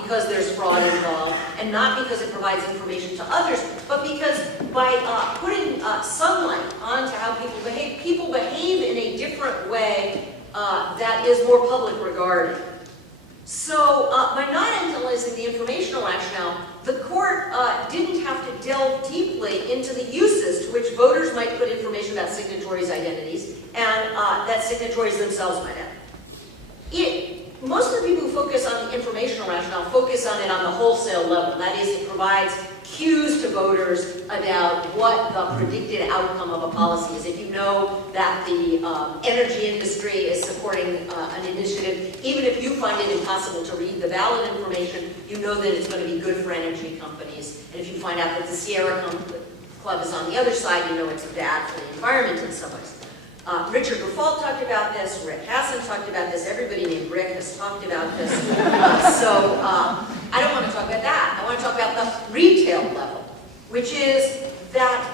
because there's fraud involved, and not because it provides information to others, but because by putting sunlight onto how people behave in a different way that is more public regarded. So by not analyzing the informational rationale, the court didn't have to delve deeply into the uses to which voters might put information about signatories' identities and that signatories themselves might have. Most of the people who focus on the informational rationale focus on it on the wholesale level. That is, it provides cues to voters about what the predicted outcome of a policy is. If you know that the energy industry is supporting an initiative, even if you find it impossible to read the ballot information, you know that it's going to be good for energy companies. And if you find out that the Sierra Club is on the other side, you know it's bad for the environment in some ways. Richard Ruffalt talked about this, Rick Hassan talked about this, everybody named Rick has talked about this. So I don't want to talk about that. I want to talk about the retail level, which is that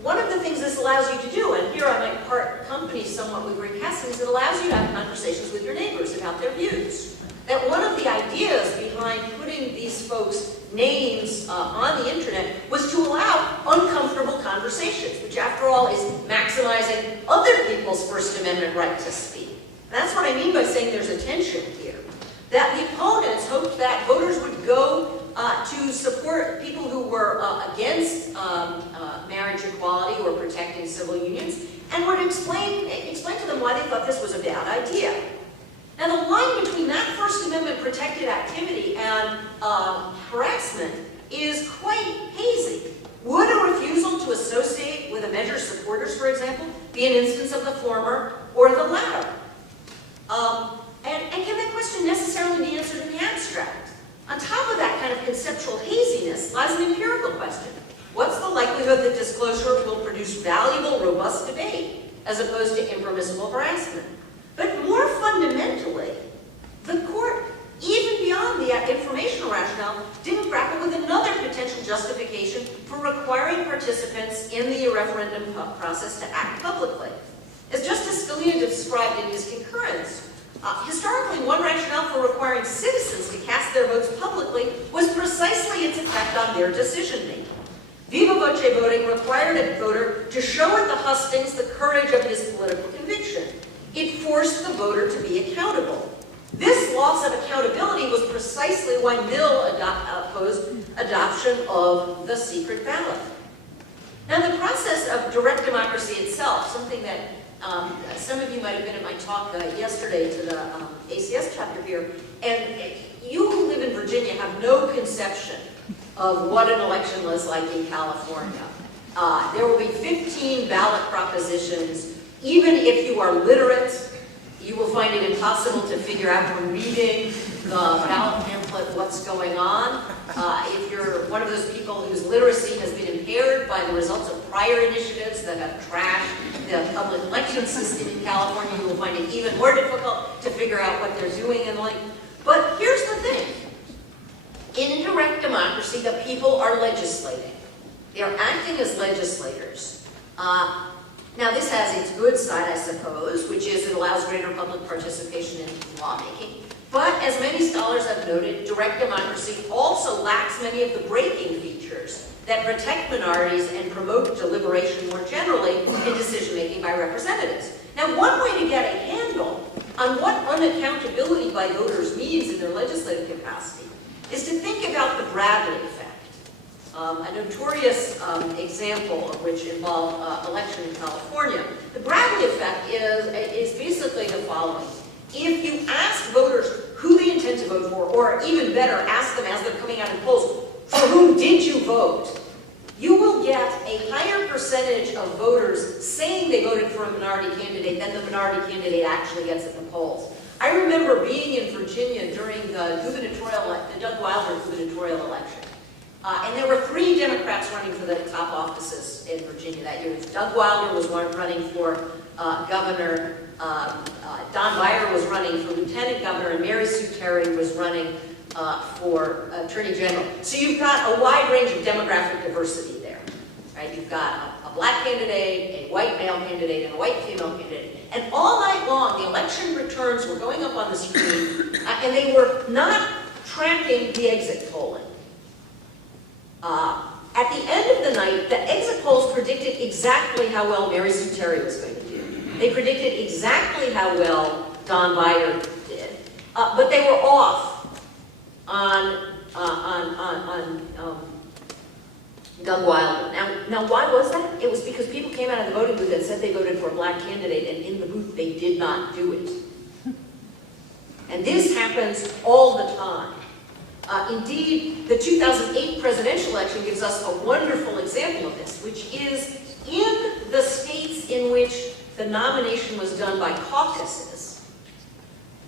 one of the things this allows you to do, and here I might part company somewhat with Rick Hassan, is it allows you to have conversations with your neighbors about their views. That one of the ideas behind putting these folks' names on the internet was to allow uncomfortable conversations, which after all is maximizing other people's First Amendment right to speak. And that's what I mean by saying there's a tension here. that the opponents hoped that voters would go to support people who were against marriage equality or protecting civil unions, and would explain to them why they thought this was a bad idea. Now, the line between that First Amendment protected activity and harassment is quite hazy. Would a refusal to associate with a measure's supporters, for example, be an instance of the former or the latter? And can that question necessarily be answered in the abstract? On top of that kind of conceptual haziness lies an empirical question. What's the likelihood that disclosure will produce valuable, robust debate, as opposed to impermissible harassment? But more fundamentally, the court, even beyond the informational rationale, didn't grapple with another potential justification for requiring participants in the referendum process to act publicly. As Justice Scalia described in his concurrence, historically, one rationale for requiring citizens to cast their votes publicly was precisely its effect on their decision-making. Viva voce voting required a voter to show at the hustings the courage of his political conviction. It forced the voter to be accountable. This loss of accountability was precisely why Mill opposed adoption of the secret ballot. Now, the process of direct democracy itself, something that some of you might have been at my talk yesterday to the ACS chapter here, and you who live in Virginia have no conception of what an election was like in California. There will be 15 ballot propositions. Even if you are literate, you will find it impossible to figure out from reading the ballot pamphlet what's going on. If you're one of those people whose literacy has been impaired by the results of prior initiatives that have trashed the public election system in California, you will find it even more difficult to figure out what they're doing and like. But here's the thing. In direct democracy, the people are legislating. They are acting as legislators. Now, this has its good side, I suppose, which is it allows greater public participation in lawmaking. But as many scholars have noted, direct democracy also lacks many of the breaking features that protect minorities and promote deliberation more generally in decision-making by representatives. Now, one way to get a handle on what unaccountability by voters means in their legislative capacity is to think about the Bradley effect. A notorious example of which involved election in California. The Bradley effect is basically the following. If you ask voters who they intend to vote for, or even better, ask them as they're coming out in polls, for whom did you vote? You will get a higher percentage of voters saying they voted for a minority candidate than the minority candidate actually gets at the polls. I remember being in Virginia during the Doug Wilder gubernatorial election. And there were 3 Democrats running for the top offices in Virginia that year. Doug Wilder was running for governor, Don Beyer was running for lieutenant governor, and Mary Sue Terry was running for attorney general. So you've got a wide range of demographic diversity there, right? You've got a black candidate, a white male candidate, and a white female candidate. And all night long, the election returns were going up on the screen, and they were not tracking the exit polling. At the end of the night, the exit polls predicted exactly how well Mary Sue Terry was going to do. They predicted exactly how well Don Beyer did, but they were off on Doug Wilder. Now, why was that? It was because people came out of the voting booth and said they voted for a black candidate, and in the booth they did not do it. And this happens all the time. Indeed, the 2008 presidential election gives us a wonderful example of this, which is in the states in which the nomination was done by caucuses,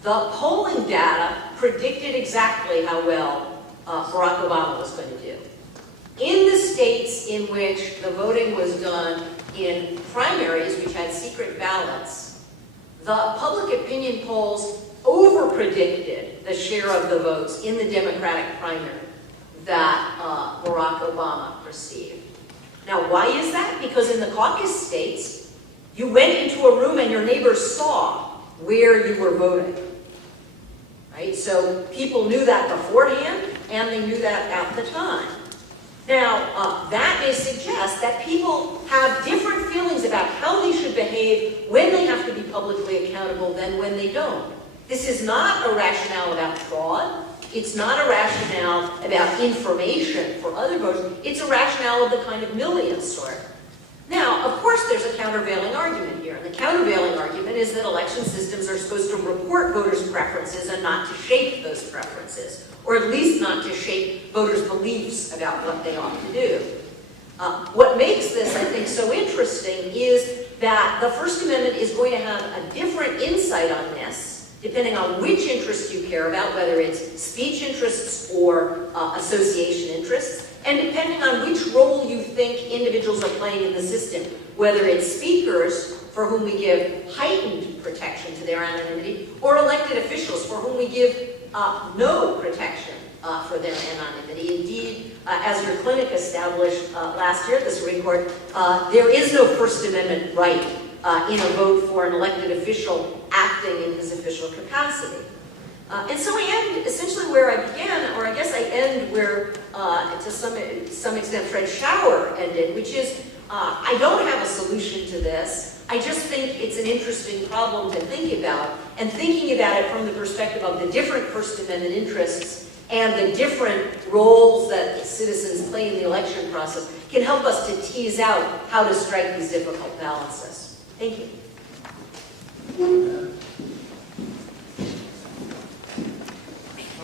the polling data predicted exactly how well Barack Obama was going to do. In the states in which the voting was done in primaries, which had secret ballots, the public opinion polls over-predicted the share of the votes in the Democratic primary that Barack Obama received. Now, why is that? Because in the caucus states, you went into a room and your neighbors saw where you were voting. Right? So people knew that beforehand, and they knew that at the time. Now, that may suggest that people have different feelings about how they should behave when they have to be publicly accountable than when they don't. This is not a rationale about fraud. It's not a rationale about information for other voters. It's a rationale of the kind of million sort. Now, of course, there's a countervailing argument here. And the countervailing argument is that election systems are supposed to report voters' preferences and not to shape those preferences, or at least not to shape voters' beliefs about what they ought to do. What makes this, I think, so interesting is that the First Amendment is going to have a different insight on this, depending on which interest you care about, whether it's speech interests or association interests, and depending on which role you think individuals are playing in the system, whether it's speakers, for whom we give heightened protection to their anonymity, or elected officials, for whom we give no protection for their anonymity. Indeed, as your clinic established last year at the Supreme Court, there is no First Amendment right in a vote for an elected official acting in his official capacity. And so I end essentially where I began, or I guess I end where, to some extent, Fred Schauer ended, which is, I don't have a solution to this. I just think it's an interesting problem to think about, and thinking about it from the perspective of the different First Amendment interests and the different roles that citizens play in the election process can help us to tease out how to strike these difficult balances. Thank you.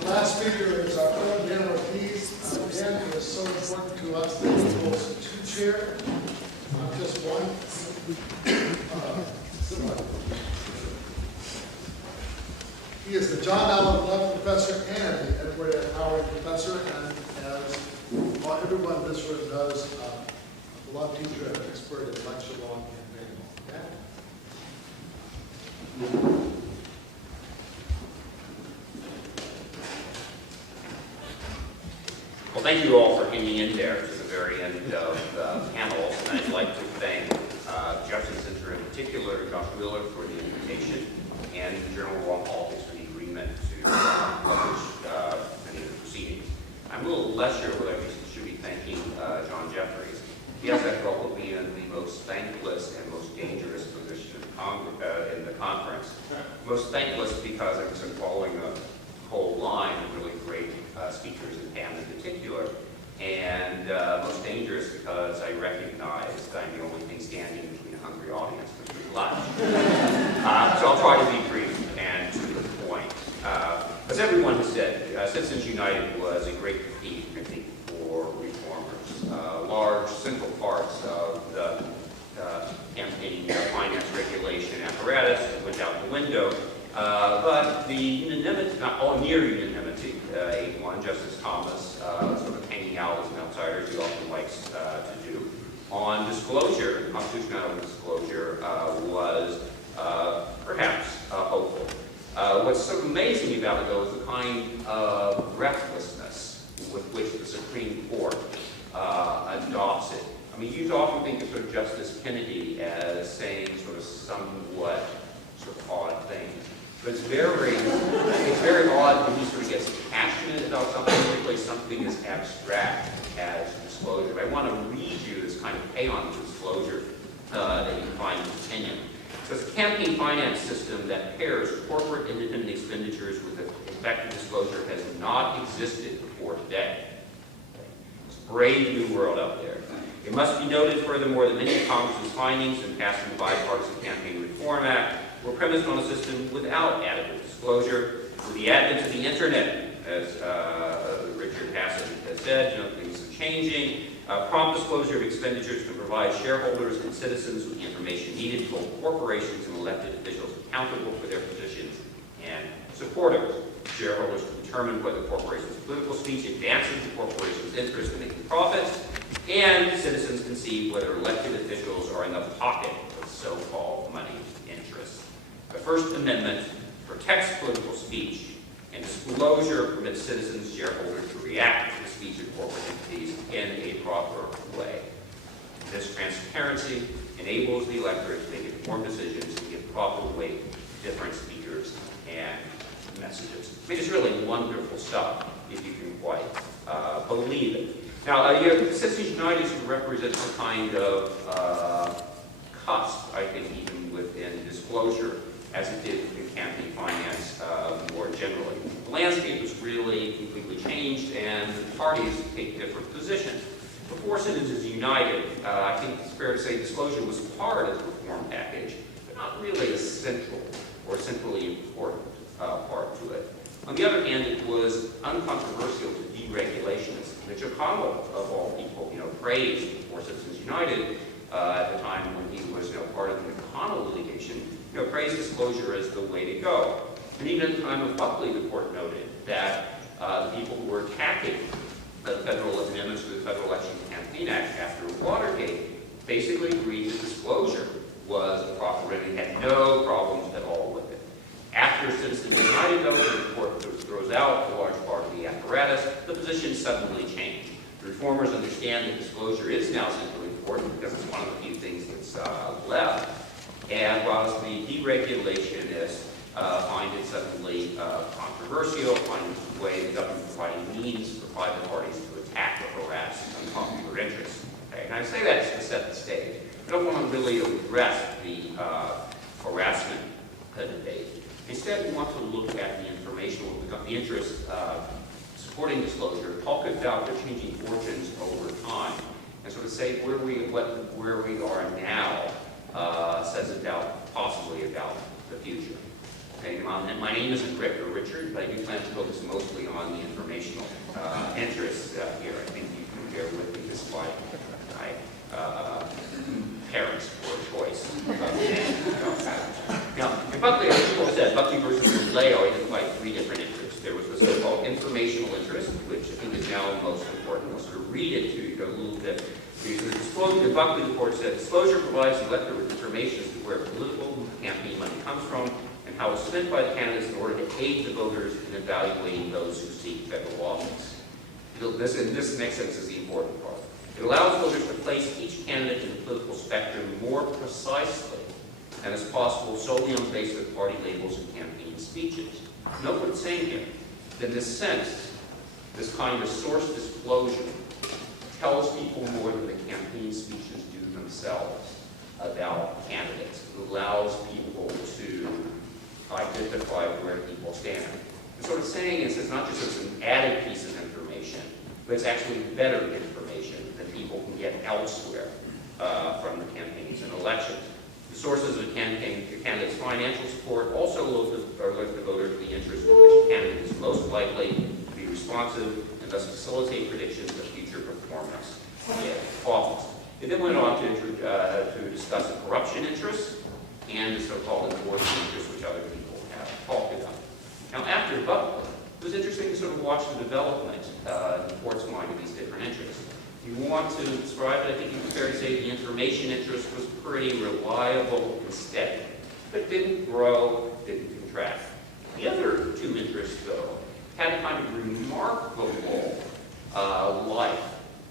The last speaker is our own Dan Ortiz. Dan is so important to us that he holds two chairs, not just one. He is the John Allen Love Professor and the Edward F. Howard Professor, and as everyone in this room knows, a beloved teacher and expert in election law and campaign law. Well, thank you all for hanging in there to the very end of the panel. And I'd like to thank Jefferson Center in particular, Josh Wheeler for the invitation, and the Journal of Law and Politics for the agreement to publish many of the proceedings. I'm a little less sure whether I should be thanking John Jeffries. He has that probably in the most thankless and most dangerous position in the conference. Most thankless because I've been following a whole line of really great speakers, and Pam in particular, and most dangerous because I recognize that I'm the only thing standing between a hungry audience and lunch. So I'll try to be brief and to the point. As everyone has said, Citizens United was a great defeat, I think, for reformers. Large, central parts of the campaign finance regulation apparatus went out the window. But the unanimity, not all near unanimity, 8-1, Justice Thomas, sort of hanging out as an outsider, as he often likes to do, on disclosure, constitutional disclosure, was perhaps hopeful. What's so amazing about it, though, is the kind of breathlessness with which the Supreme Court adopts it. I mean, you often think of sort of Justice Kennedy as saying sort of somewhat sort of odd things. But it's very odd when he sort of gets passionate about something, particularly something as abstract as disclosure. But I want to read you this kind of paean to disclosure that you can find in the opinion. So it's a campaign finance system that pairs corporate independent expenditures with effective disclosure has not existed before today. It's a brave new world out there. It must be noted, furthermore, that many of Congress's findings in passing the Bipartisan Campaign Reform Act were premised on a system without adequate disclosure. With the advent of the internet, as Richard Hassett has said, things are changing. Prompt disclosure of expenditures can provide shareholders and citizens with the information needed to hold corporations and elected officials accountable for their positions and supporters. Shareholders can determine whether corporations' political speech advances the corporation's interest in making profits, and citizens can see whether elected officials are in the pocket of so-called money interests. The First Amendment protects political speech, and disclosure permits citizens, shareholders to react to the speech of corporate entities in a proper way. This transparency enables the electorate to make informed decisions and give proper weight to different speakers and messages. I mean, it's really wonderful stuff if you can quite believe it. Now, Citizens United represents a kind of cusp, I think, even within disclosure, as it did in campaign finance parties take different positions. Before Citizens United, I think it's fair to say disclosure was part of the reform package, but not really a central or centrally important part to it. On the other hand, it was uncontroversial to deregulationists. Mitch McConnell, of all people, praised before Citizens United at the time when he was part of the McConnell litigation, praised disclosure as the way to go. And even at the time of Buckley, the court noted that the people who were attacking the federal amendments to the Federal Election Campaign Act after Watergate basically agreed that disclosure was a proper remedy, had no problems at all with it. After Citizens United, though, the court throws out a large part of the apparatus, the position suddenly changed. The reformers understand that disclosure is now centrally important because it's one of the few things that's left. And whilst the deregulationists find it suddenly controversial, find it a way the government providing means for private parties to attack or harass unpopular interests. Okay? And I say that to set the stage. I don't want to really address the harassment debate. Instead, we want to look at the informational, the interests supporting disclosure, talk about their changing fortunes over time, and sort of say where we are now says about, possibly about the future. Okay, and my name isn't Rick or Richard, but I do plan to focus mostly on the informational interests here. I think you can bear with me despite my parents' poor choice. Now, in Buckley, as people said, Buckley versus Leo identified three different interests. There was the so-called informational interest, which I think is now most important. I'll sort of read it to you a little bit. In Buckley, the court said, disclosure provides the electorate with information as to where political campaign money comes from and how it's spent by the candidates in order to aid the voters in evaluating those who seek federal office. This next sentence is the important part. It allows voters to place each candidate in the political spectrum more precisely than is possible solely on the basis of party labels and campaign speeches. Note what it's saying here. In this sense, this kind of source disclosure tells people more than the campaign speeches do themselves about candidates. It allows people to identify where people stand. And sort of saying is it's not just as an added piece of information, but it's actually better information than people can get elsewhere from the campaigns and elections. The sources of the candidate's financial support also alert the voter to the interest in which a candidate is most likely to be responsive and thus facilitate predictions of future performance in office. It then went on to discuss the corruption interests and the so-called enforcement interests, which other people have talked about. Now, after Buckley, it was interesting to sort of watch the development in the court's mind of these different interests. If you want to describe it, I think it's fair to say the information interest was pretty reliable and steady, but didn't grow, didn't contract. The other two interests, though, had a kind of remarkable life,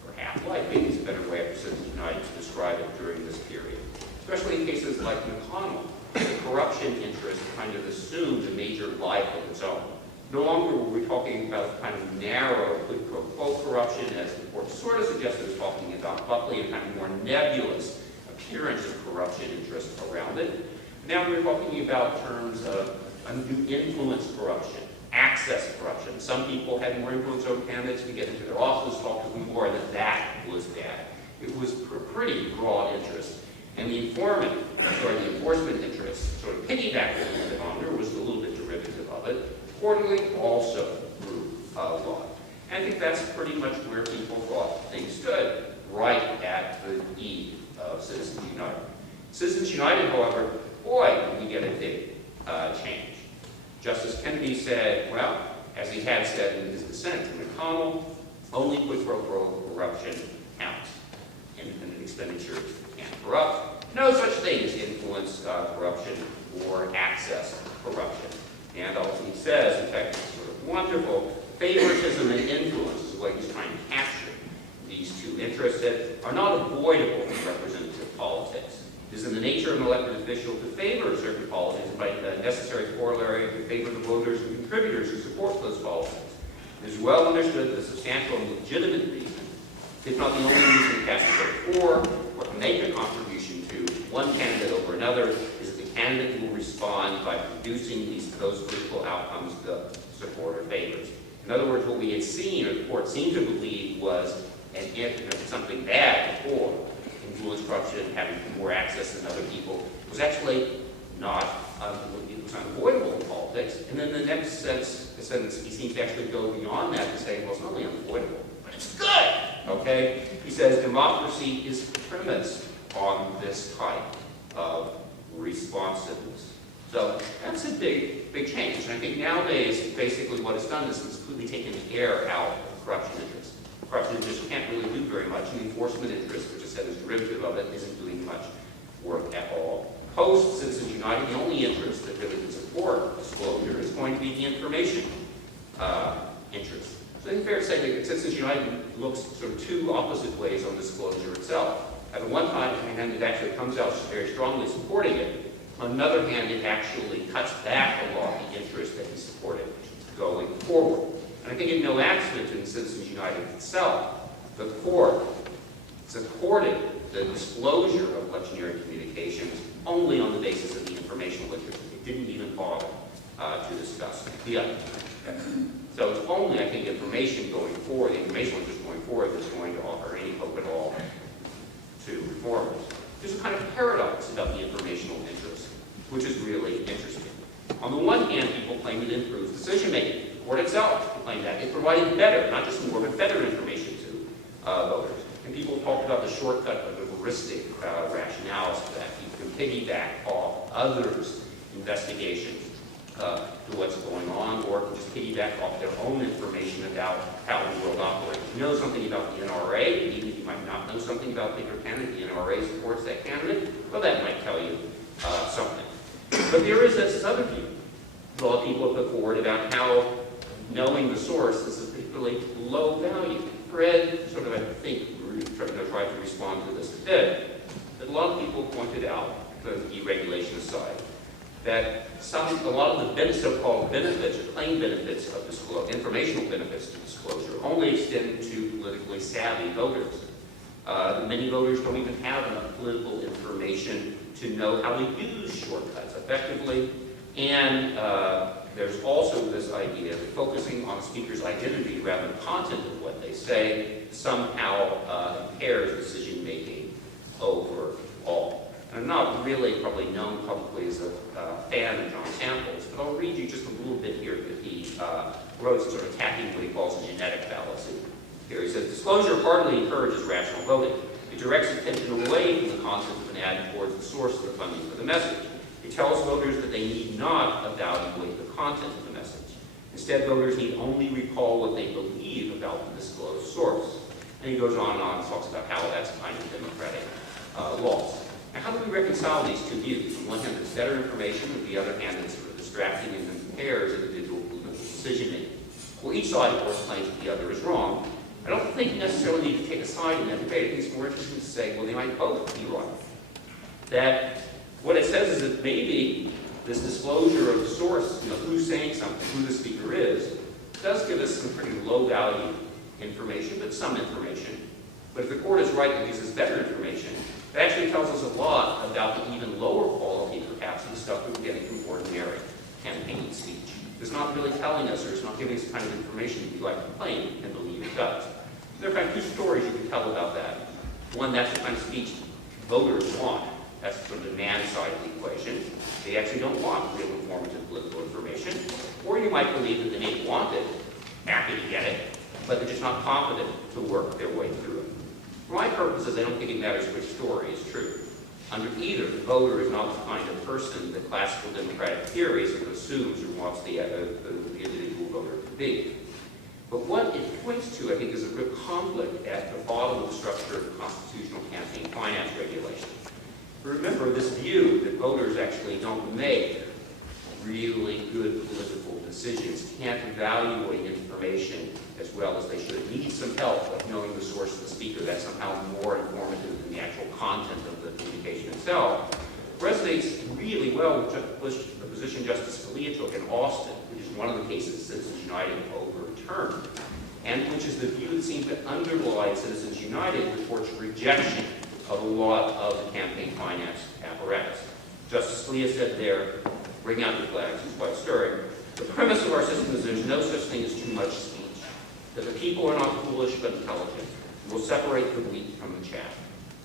or half-life, maybe is a better way for Citizens United to describe it during this period. Especially in cases like McConnell, the corruption interest kind of assumed a major life of its own. No longer were we talking about kind of narrow quid pro quo corruption, as the court sort of suggested was talking about Buckley, a kind of more nebulous appearance of corruption interest around it. Now we're talking about terms of undue influence corruption, access corruption. Some people had more influence over candidates to get into their office, talk to them more, that was bad. It was a pretty broad interest. And the enforcement interest, sort of piggybacked a little bit on, there was a little bit derivative of it, accordingly also grew a lot. And I think that's pretty much where people thought things stood, right at the eve of Citizens United. Citizens United, however, boy, did we get a big change. Justice Kennedy said, well, as he had said in his dissent to McConnell, only quid pro quo corruption counts. Independent expenditures can't corrupt. No such thing as influence corruption or access corruption. And he says, in fact, it's sort of wonderful, favoritism and influence is what he's trying to capture. These two interests that are not avoidable in representative politics. It is in the nature of an elected official to favor certain policies by the necessary corollary to favor the voters and contributors who support those policies. It is well understood that a substantial and legitimate reason, if not the only reason cast to vote for or to make a contribution to one candidate over another, is that the candidate will respond by producing those political outcomes the supporter favors. In other words, what we had seen, or the court seemed to believe, was something bad before, influence, corruption, having more access than other people, was actually not, it was unavoidable in politics. And then the next sentence, he seems to actually go beyond that to say, well, it's not only unavoidable, but it's good, okay? He says democracy is premised on this type of responsiveness. So that's a big change. And I think nowadays, basically what it's done is it's completely taken the air out of corruption interests. Corruption interests can't really do very much, and the enforcement interest, which is said is derivative of it, isn't doing much work at all. Post Citizens United, the only interest that really can support disclosure is going to be the information interest. So I think it's fair to say that Citizens United looks sort of two opposite ways on disclosure itself. At the one hand, it actually comes out very strongly supporting it. On the other hand, it actually cuts back a lot the interest that is supported going forward. And I think in no accident in Citizens United itself, the court supported the disclosure of electioneering communications only on the basis of the informational interest. It didn't even bother to discuss the other. So it's only, I think, information going forward, the informational interest going forward, that's going to offer any hope at all to reformers. There's a kind of paradox about the informational interest, which is really interesting. On the one hand, people claim it improves decision-making. The court itself claimed that. It provided better, not just more, but better information to voters. And people talked about the shortcut of the heuristic rationales for that. You can piggyback off others' investigations to what's going on, or just piggyback off their own information about how the world operates. You know something about the NRA, even if you might not know something about a particular candidate, the NRA supports that candidate, well, that might tell you something. But there is this other view that a lot of people have put forward about how knowing the source is a particularly low value. Fred sort of, I think, tried to respond to this a bit, that a lot of people pointed out, the deregulation aside, that a lot of the so-called benefits, or claimed benefits of disclosure, informational benefits to disclosure, only extend to politically savvy voters. Many voters don't even have enough political information to know how to use shortcuts effectively. And there's also this idea that focusing on a speaker's identity rather than content of what they say somehow impairs decision-making overall. And I'm not really probably known publicly as a fan of John Samples, but I'll read you just a little bit here that he wrote, sort of attacking what he calls a genetic fallacy. Here he says, disclosure hardly encourages rational voting. It directs attention away from the content of an ad towards the source of the funding for the message. It tells voters that they need not evaluate the content of the message. Instead, voters need only recall what they believe about the disclosed source. And he goes on and on and talks about how that's a kind of democratic loss. Now, how do we reconcile these two views? On one hand, it's better information, on the other hand, it's sort of distracting and impairs individual political decision-making. Well, each side, of course, claims that the other is wrong. I don't think you necessarily need to take a side in that debate. I think it's more interesting to say, well, they might both be right. That what it says is that maybe this disclosure of the source, who's saying something, who the speaker is, does give us some pretty low-value information, but some information. But if the court is right and uses better information, it actually tells us a lot about the even lower quality, perhaps, of the stuff that we're getting from ordinary campaign speech. It's not really telling us, or it's not giving us the kind of information we'd like to claim and believe it does. There are kind of two stories you can tell about that. One, that's the kind of speech voters want. That's the demand side of the equation. They actually don't want real informative political information. Or you might believe that they may want it, happy to get it, but they're just not confident to work their way through it. For my purposes, I don't think it matters which story is true. Under either, the voter is not the kind of person that classical democratic theory sort of assumes or wants the individual voter to be. But what it points to, I think, is a real conflict at the bottom of the structure of constitutional campaign finance regulation. Remember this view that voters actually don't make really good political decisions, can't evaluate information as well as they should, need some help of knowing the source of the speaker. That's somehow more informative than the actual content of the communication itself. Resonates really well with the position Justice Scalia took in Austin, which is one of the cases Citizens United overturned, and which is the view that seems to underlie Citizens United report's rejection of a lot of the campaign finance apparatus. Justice Scalia said there, bring out your flags, it's quite stirring. The premise of our system is there's no such thing as too much speech. that the people are not foolish but intelligent, and will separate the wheat from the chaff.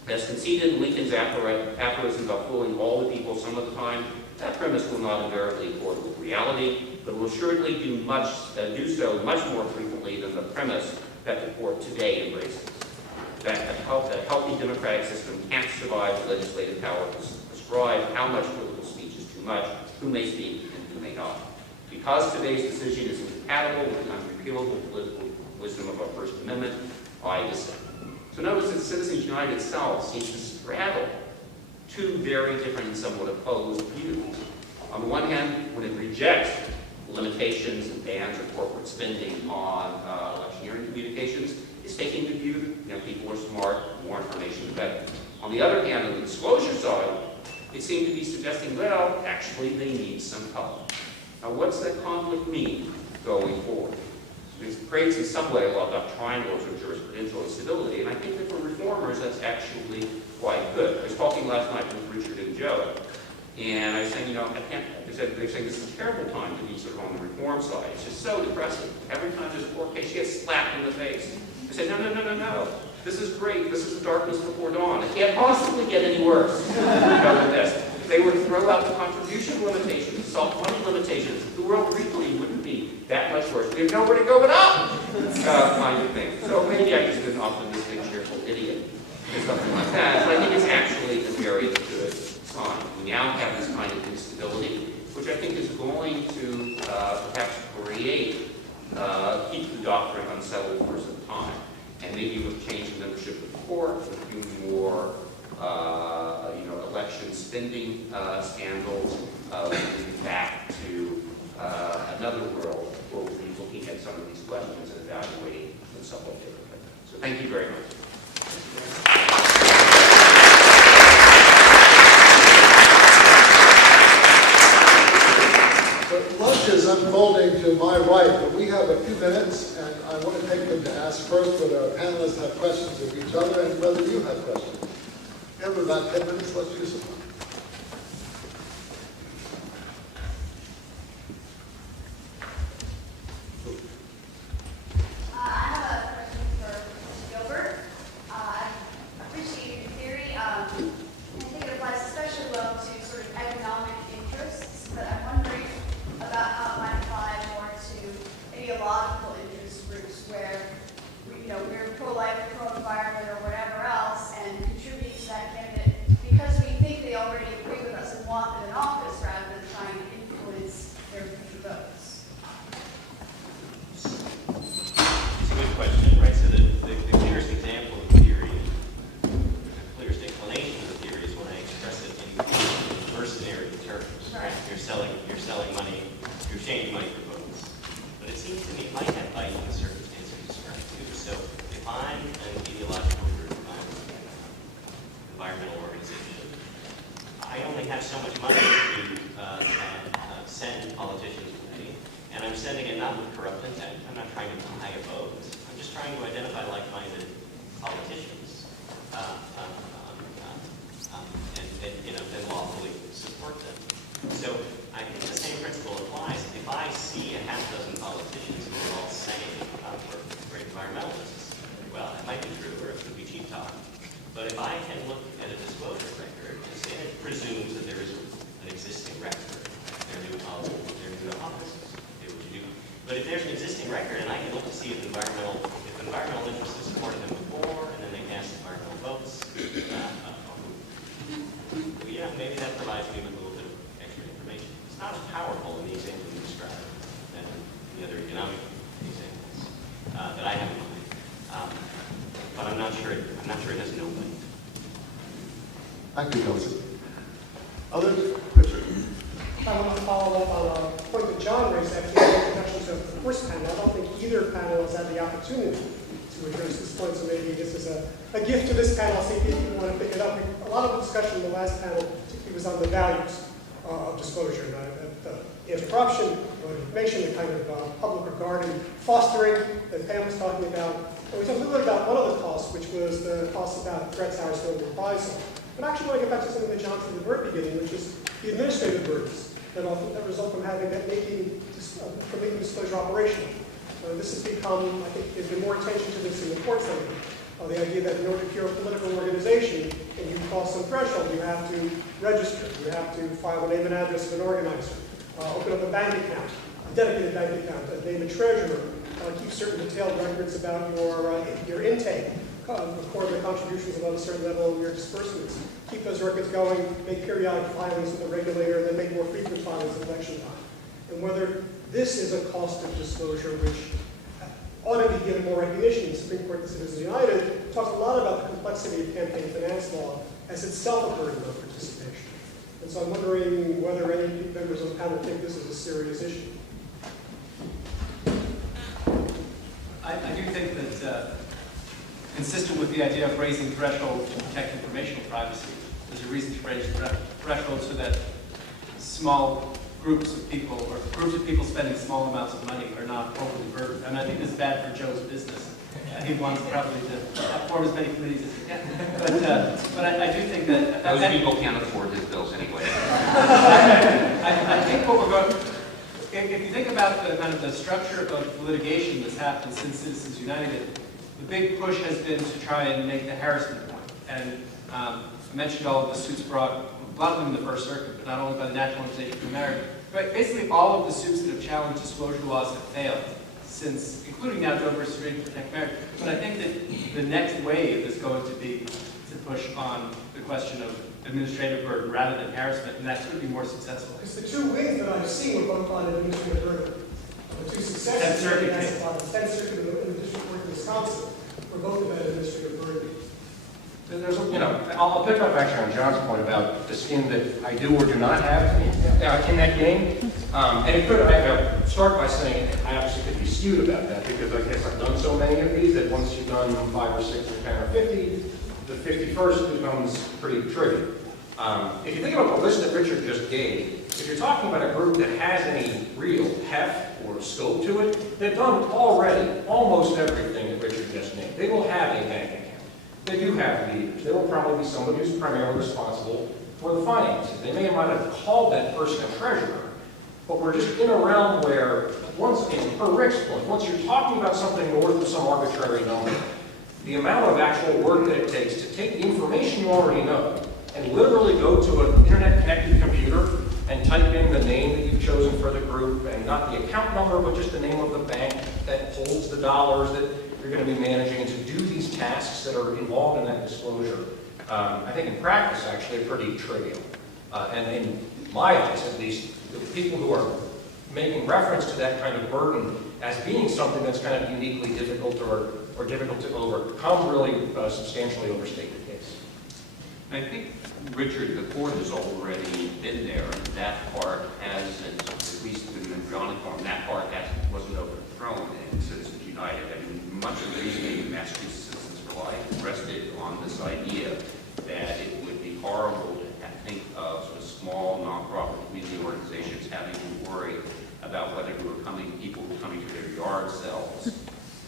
As conceded in Lincoln's aphorism about fooling all the people some of the time, that premise will not invariably accord with reality, but will assuredly do so much more frequently than the premise that the court today embraces. That a healthy democratic system can't survive the legislative power to prescribe how much political speech is too much, who may speak and who may not. Because today's decision is incompatible with the unrepealable political wisdom of our First Amendment, I dissent. So notice that Citizens United itself seems to straddle two very different and somewhat opposed views. On the one hand, when it rejects limitations and bans of corporate spending on electioneering communications, it's taking the view that people are smart, more information the better. On the other hand, on the disclosure side, it seemed to be suggesting, well, actually they need some help. Now what's that conflict mean going forward? It creates in some way a lot of triangles of jurisprudential instability, and I think that for reformers that's actually quite good. I was talking last night with Richard and Joe, and I was saying, they're saying this is a terrible time to be sort of on the reform side. It's just so depressing. Every time there's a court case, she gets slapped in the face. I said, no. This is great. This is the darkness before dawn. It can't possibly get any worse than this. If they were to throw out the contribution limitations, soft money limitations, the world really wouldn't be that much worse. We have nowhere to go but up, kind of thing. So maybe I'm just an optimistic, cheerful idiot or something like that. But I think it's actually a very good sign. We now have this kind of instability, which I think is going to perhaps keep the doctrine unsettled for some time. And maybe with changing membership of the court, with a few more election spending scandals, moving back to another world where we'll be looking at some of these questions and evaluating them somewhat differently. So thank you very much. Lunch is unfolding to my right, but we have a few minutes, and I want to take them to ask first whether our panelists have questions of each other and whether you have questions. We have about 10 minutes. Let's use them. I have a question for Mr. Gilbert. I appreciate your theory. I think it applies especially well to sort of economic interests, but I'm wondering about how it might apply more to ideological interest groups where we're pro-life, pro-environment, or whatever else, and contribute to that candidate because we think they already agree with us and want them in office rather than trying to influence their future votes. It's a good question, right? So the clearest example of the theory, the clearest explanation of the theory is when I express it in mercenary terms. Right? You're selling money, you're exchanging money for votes. But it seems to me it might have bite in the circumstance you described too. So if I'm an ideological group, I'm an environmental organization, I only have so much money to send politicians to me, and I'm sending it not with corrupt intent. I'm not trying to buy a vote. I'm just trying to identify like-minded politicians and lawfully support them. So I think the same principle applies. If I see a half dozen politicians who are all saying we're great environmentalists, well, that might be true, or it could be cheap talk. But if I can look at a disclosure record and say it presumes that there is an existing record, they're new to office, do what you do. But if there's an existing record and I can look to see if environmental interests have supported them before, and then they cast environmental votes, maybe that provides me with a little bit of extra information. It's not as powerful in the example you described than the other economic examples that I have in mind. But I'm not sure it has no weight. Thank you, Kelsey. Others? Richard. I want to follow up on a point that John raised actually in the introduction to the first panel. I don't think either panel has had the opportunity to address this point, so maybe this is a gift to this panel. See if you want to pick it up. A lot of the discussion in the last panel particularly was on the values of disclosure, anti-corruption, information, the kind of public regard and fostering that Pam was talking about. And we talked a little bit about one of the costs, which was the costs about threats ours to reprisal. But I actually want to get back to something that John said at the very beginning, which is the administrative burdens that result from making disclosure operational. This has become, I think, there's been more attention to this in the courts lately. The idea that in order if you're a political organization and you cross some threshold, you have to register, you have to file the name and address of an organizer, open up a bank account, a dedicated bank account, name a treasurer, keep certain detailed records about your intake, record the contributions above a certain level of your disbursements, keep those records going, make periodic filings with the regulator, and then make more frequent filings at election time. And whether this is a cost of disclosure which ought to be given more recognition. The Supreme Court in Citizens United talks a lot about the complexity of campaign finance law as itself a burden of participation. And so I'm wondering whether any members of the panel think this is a serious issue. I do think that, consistent with the idea of raising thresholds to protect informational privacy, there's a reason to raise thresholds so that small groups of people, or groups of people spending small amounts of money, are not overly burdened. And I think this is bad for Joe's business. He wants probably to form as many committees as he can. But I do think that... Those people can't afford his bills anyway. I think what we're going... If you think about the kind of the structure of litigation that's happened since Citizens United, the big push has been to try and make the harassment point. And I mentioned all of the suits brought, a lot of them in the First Circuit, but not only by the National Organization for America. But basically all of the suits that have challenged disclosure laws have failed, since, including now Doe versus Reed to Protect America. But I think that the next wave is going to be to push on the question of administrative burden rather than harassment, and that could be more successful. Because the two wins that I've seen were both on administrative burden. The two successes, Tenth Circuit the 10th Circuit and the District Court in Wisconsin, were both about administrative burden. There's, I'll pick up actually on John's point about the skin that I do or do not have in that game. And it could, I start by saying I obviously could be skewed about that because I guess I've done so many of these that once you've done 5 or 6 or 10 or 50, the 51st becomes pretty tricky. If you think about the list that Richard just gave, if you're talking about a group that has any real heft or scope to it, they've done already almost everything that Richard just named. They will have a bank account. They do have leaders. There will probably be somebody who's primarily responsible for the finances. They may or might have called that person a treasurer, but we're just in a realm where, once again, per Rick's point, once you're talking about something north of some arbitrary number, the amount of actual work that it takes to take the information you already know and literally go to an internet-connected computer and type in the name that you've chosen for the group, and not the account number, but just the name of the bank that holds the dollars that you're going to be managing, and to do these tasks that are involved in that disclosure, I think in practice actually are pretty trivial. And in my eyes, at least, the people who are making reference to that kind of burden as being something that's kind of uniquely difficult or difficult to overcome really substantially overstate the case. I think, Richard, the court has already been there, and that part has, at least in the embryonic form, that part wasn't overthrown in Citizens United. I mean, much of the reasoning in Massachusetts Citizens for Life rested on this idea that it would be horrible to think of sort of small, nonprofit community organizations having to worry about whether people who were coming to their yard sales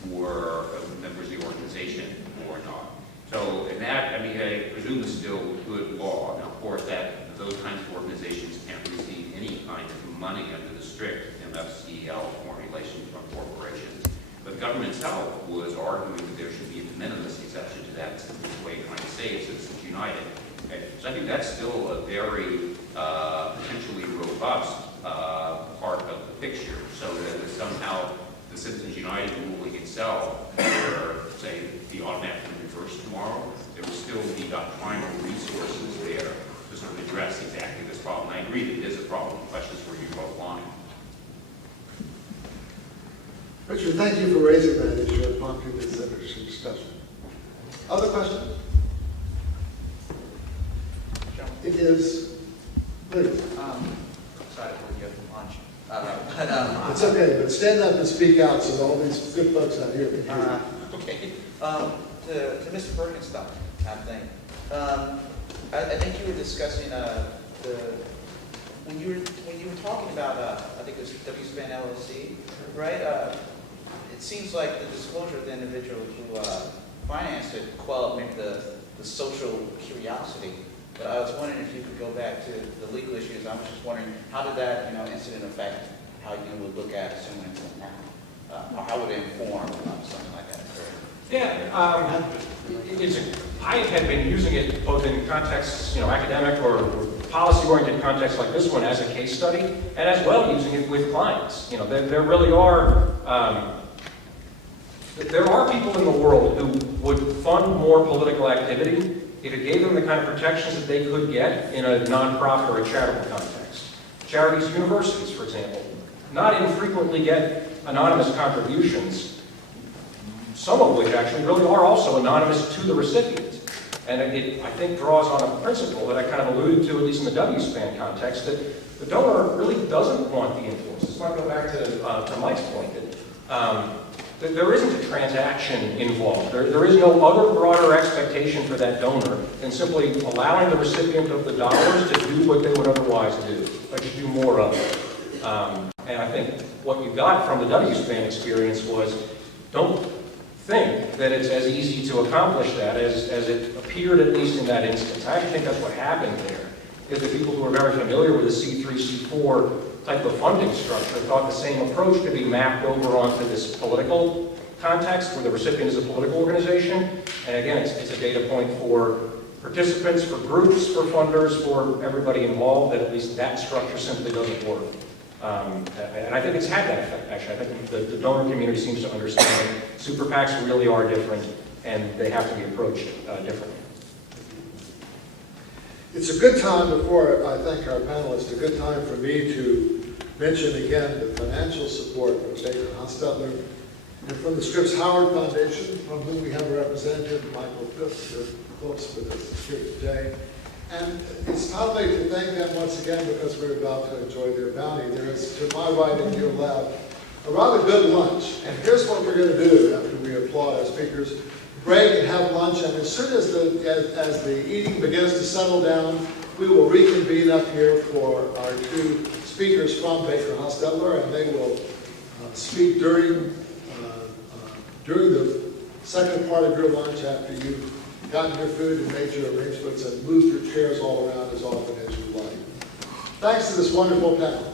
were members of the organization or not. So, in that, I mean, I presume is still good law. Now, of course, those kinds of organizations can't receive any kind of money under the strict MFCL formulation from corporations. But the government itself was arguing that there should be a de minimis exception to that, way of trying to save Citizens United. Okay? So I think that's still a very potentially robust part of the picture. So that somehow the Citizens United ruling itself, where, say, the automatically reversed tomorrow, there will still be doctrinal resources there to sort of address exactly this problem. I agree that it is a problem. The question is where you draw the line. Richard, thank you for raising that issue and prompting this interesting discussion. Other questions? It is, please. Sorry for you from lunch. It's okay, but stand up and speak out so all these good folks out here can hear you. Okay. To Mr. Birkenstock, I think. I think you were discussing when you were talking about I think it was WSPAN LLC, right? It seems like the disclosure of the individual who financed it quelled maybe the social curiosity. But I was wondering if you could go back to the legal issues. I was just wondering how did that incident affect how you would look at assuming it now? Or how would it inform something like that? Yeah, I had been using it both in contexts, academic or policy-oriented contexts like this one as a case study, and as well using it with clients. There really are, there are people in the world who would fund more political activity if it gave them the kind of protections that they could get in a nonprofit or a charitable context. Charities, universities, for example, not infrequently get anonymous contributions, some of which actually really are also anonymous to the recipient. And it, I think, draws on a principle that I kind of alluded to, at least in the WSPAN context, that the donor really doesn't want the influence. This might go back to Mike's point, that there isn't a transaction involved. There is no other broader expectation for that donor than simply allowing the recipient of the dollars to do what they would otherwise do, but to do more of it. And I think what you got from the WSPAN experience was, don't think that it's as easy to accomplish that as it appeared, at least in that instance. I actually think that's what happened there, is the people who are very familiar with the C3, C4 type of funding structure thought the same approach could be mapped over onto this political context where the recipient is a political organization. And again, it's a data point for participants, for groups, for funders, for everybody involved, that at least that structure simply doesn't work. And I think it's had that effect, actually. I think the donor community seems to understand that super PACs really are different, and they have to be approached differently. It's a good time, before I thank our panelists, a good time for me to mention again the financial support from Baker Hostetler and from the Scripps Howard Foundation, from whom we have a representative, Michael Phillips, with us here today. And it's not only to thank them once again because we're about to enjoy their bounty. There is, to my right and your left, a rather good lunch. And here's what we're going to do after we applaud our speakers. Break and have lunch, and as soon as the eating begins to settle down, we will reconvene up here for our two speakers from Baker Hostetler, and they will speak during the second part of your lunch after you've gotten your food and made your arrangements and moved your chairs all around as often as you like. Thanks to this wonderful panel.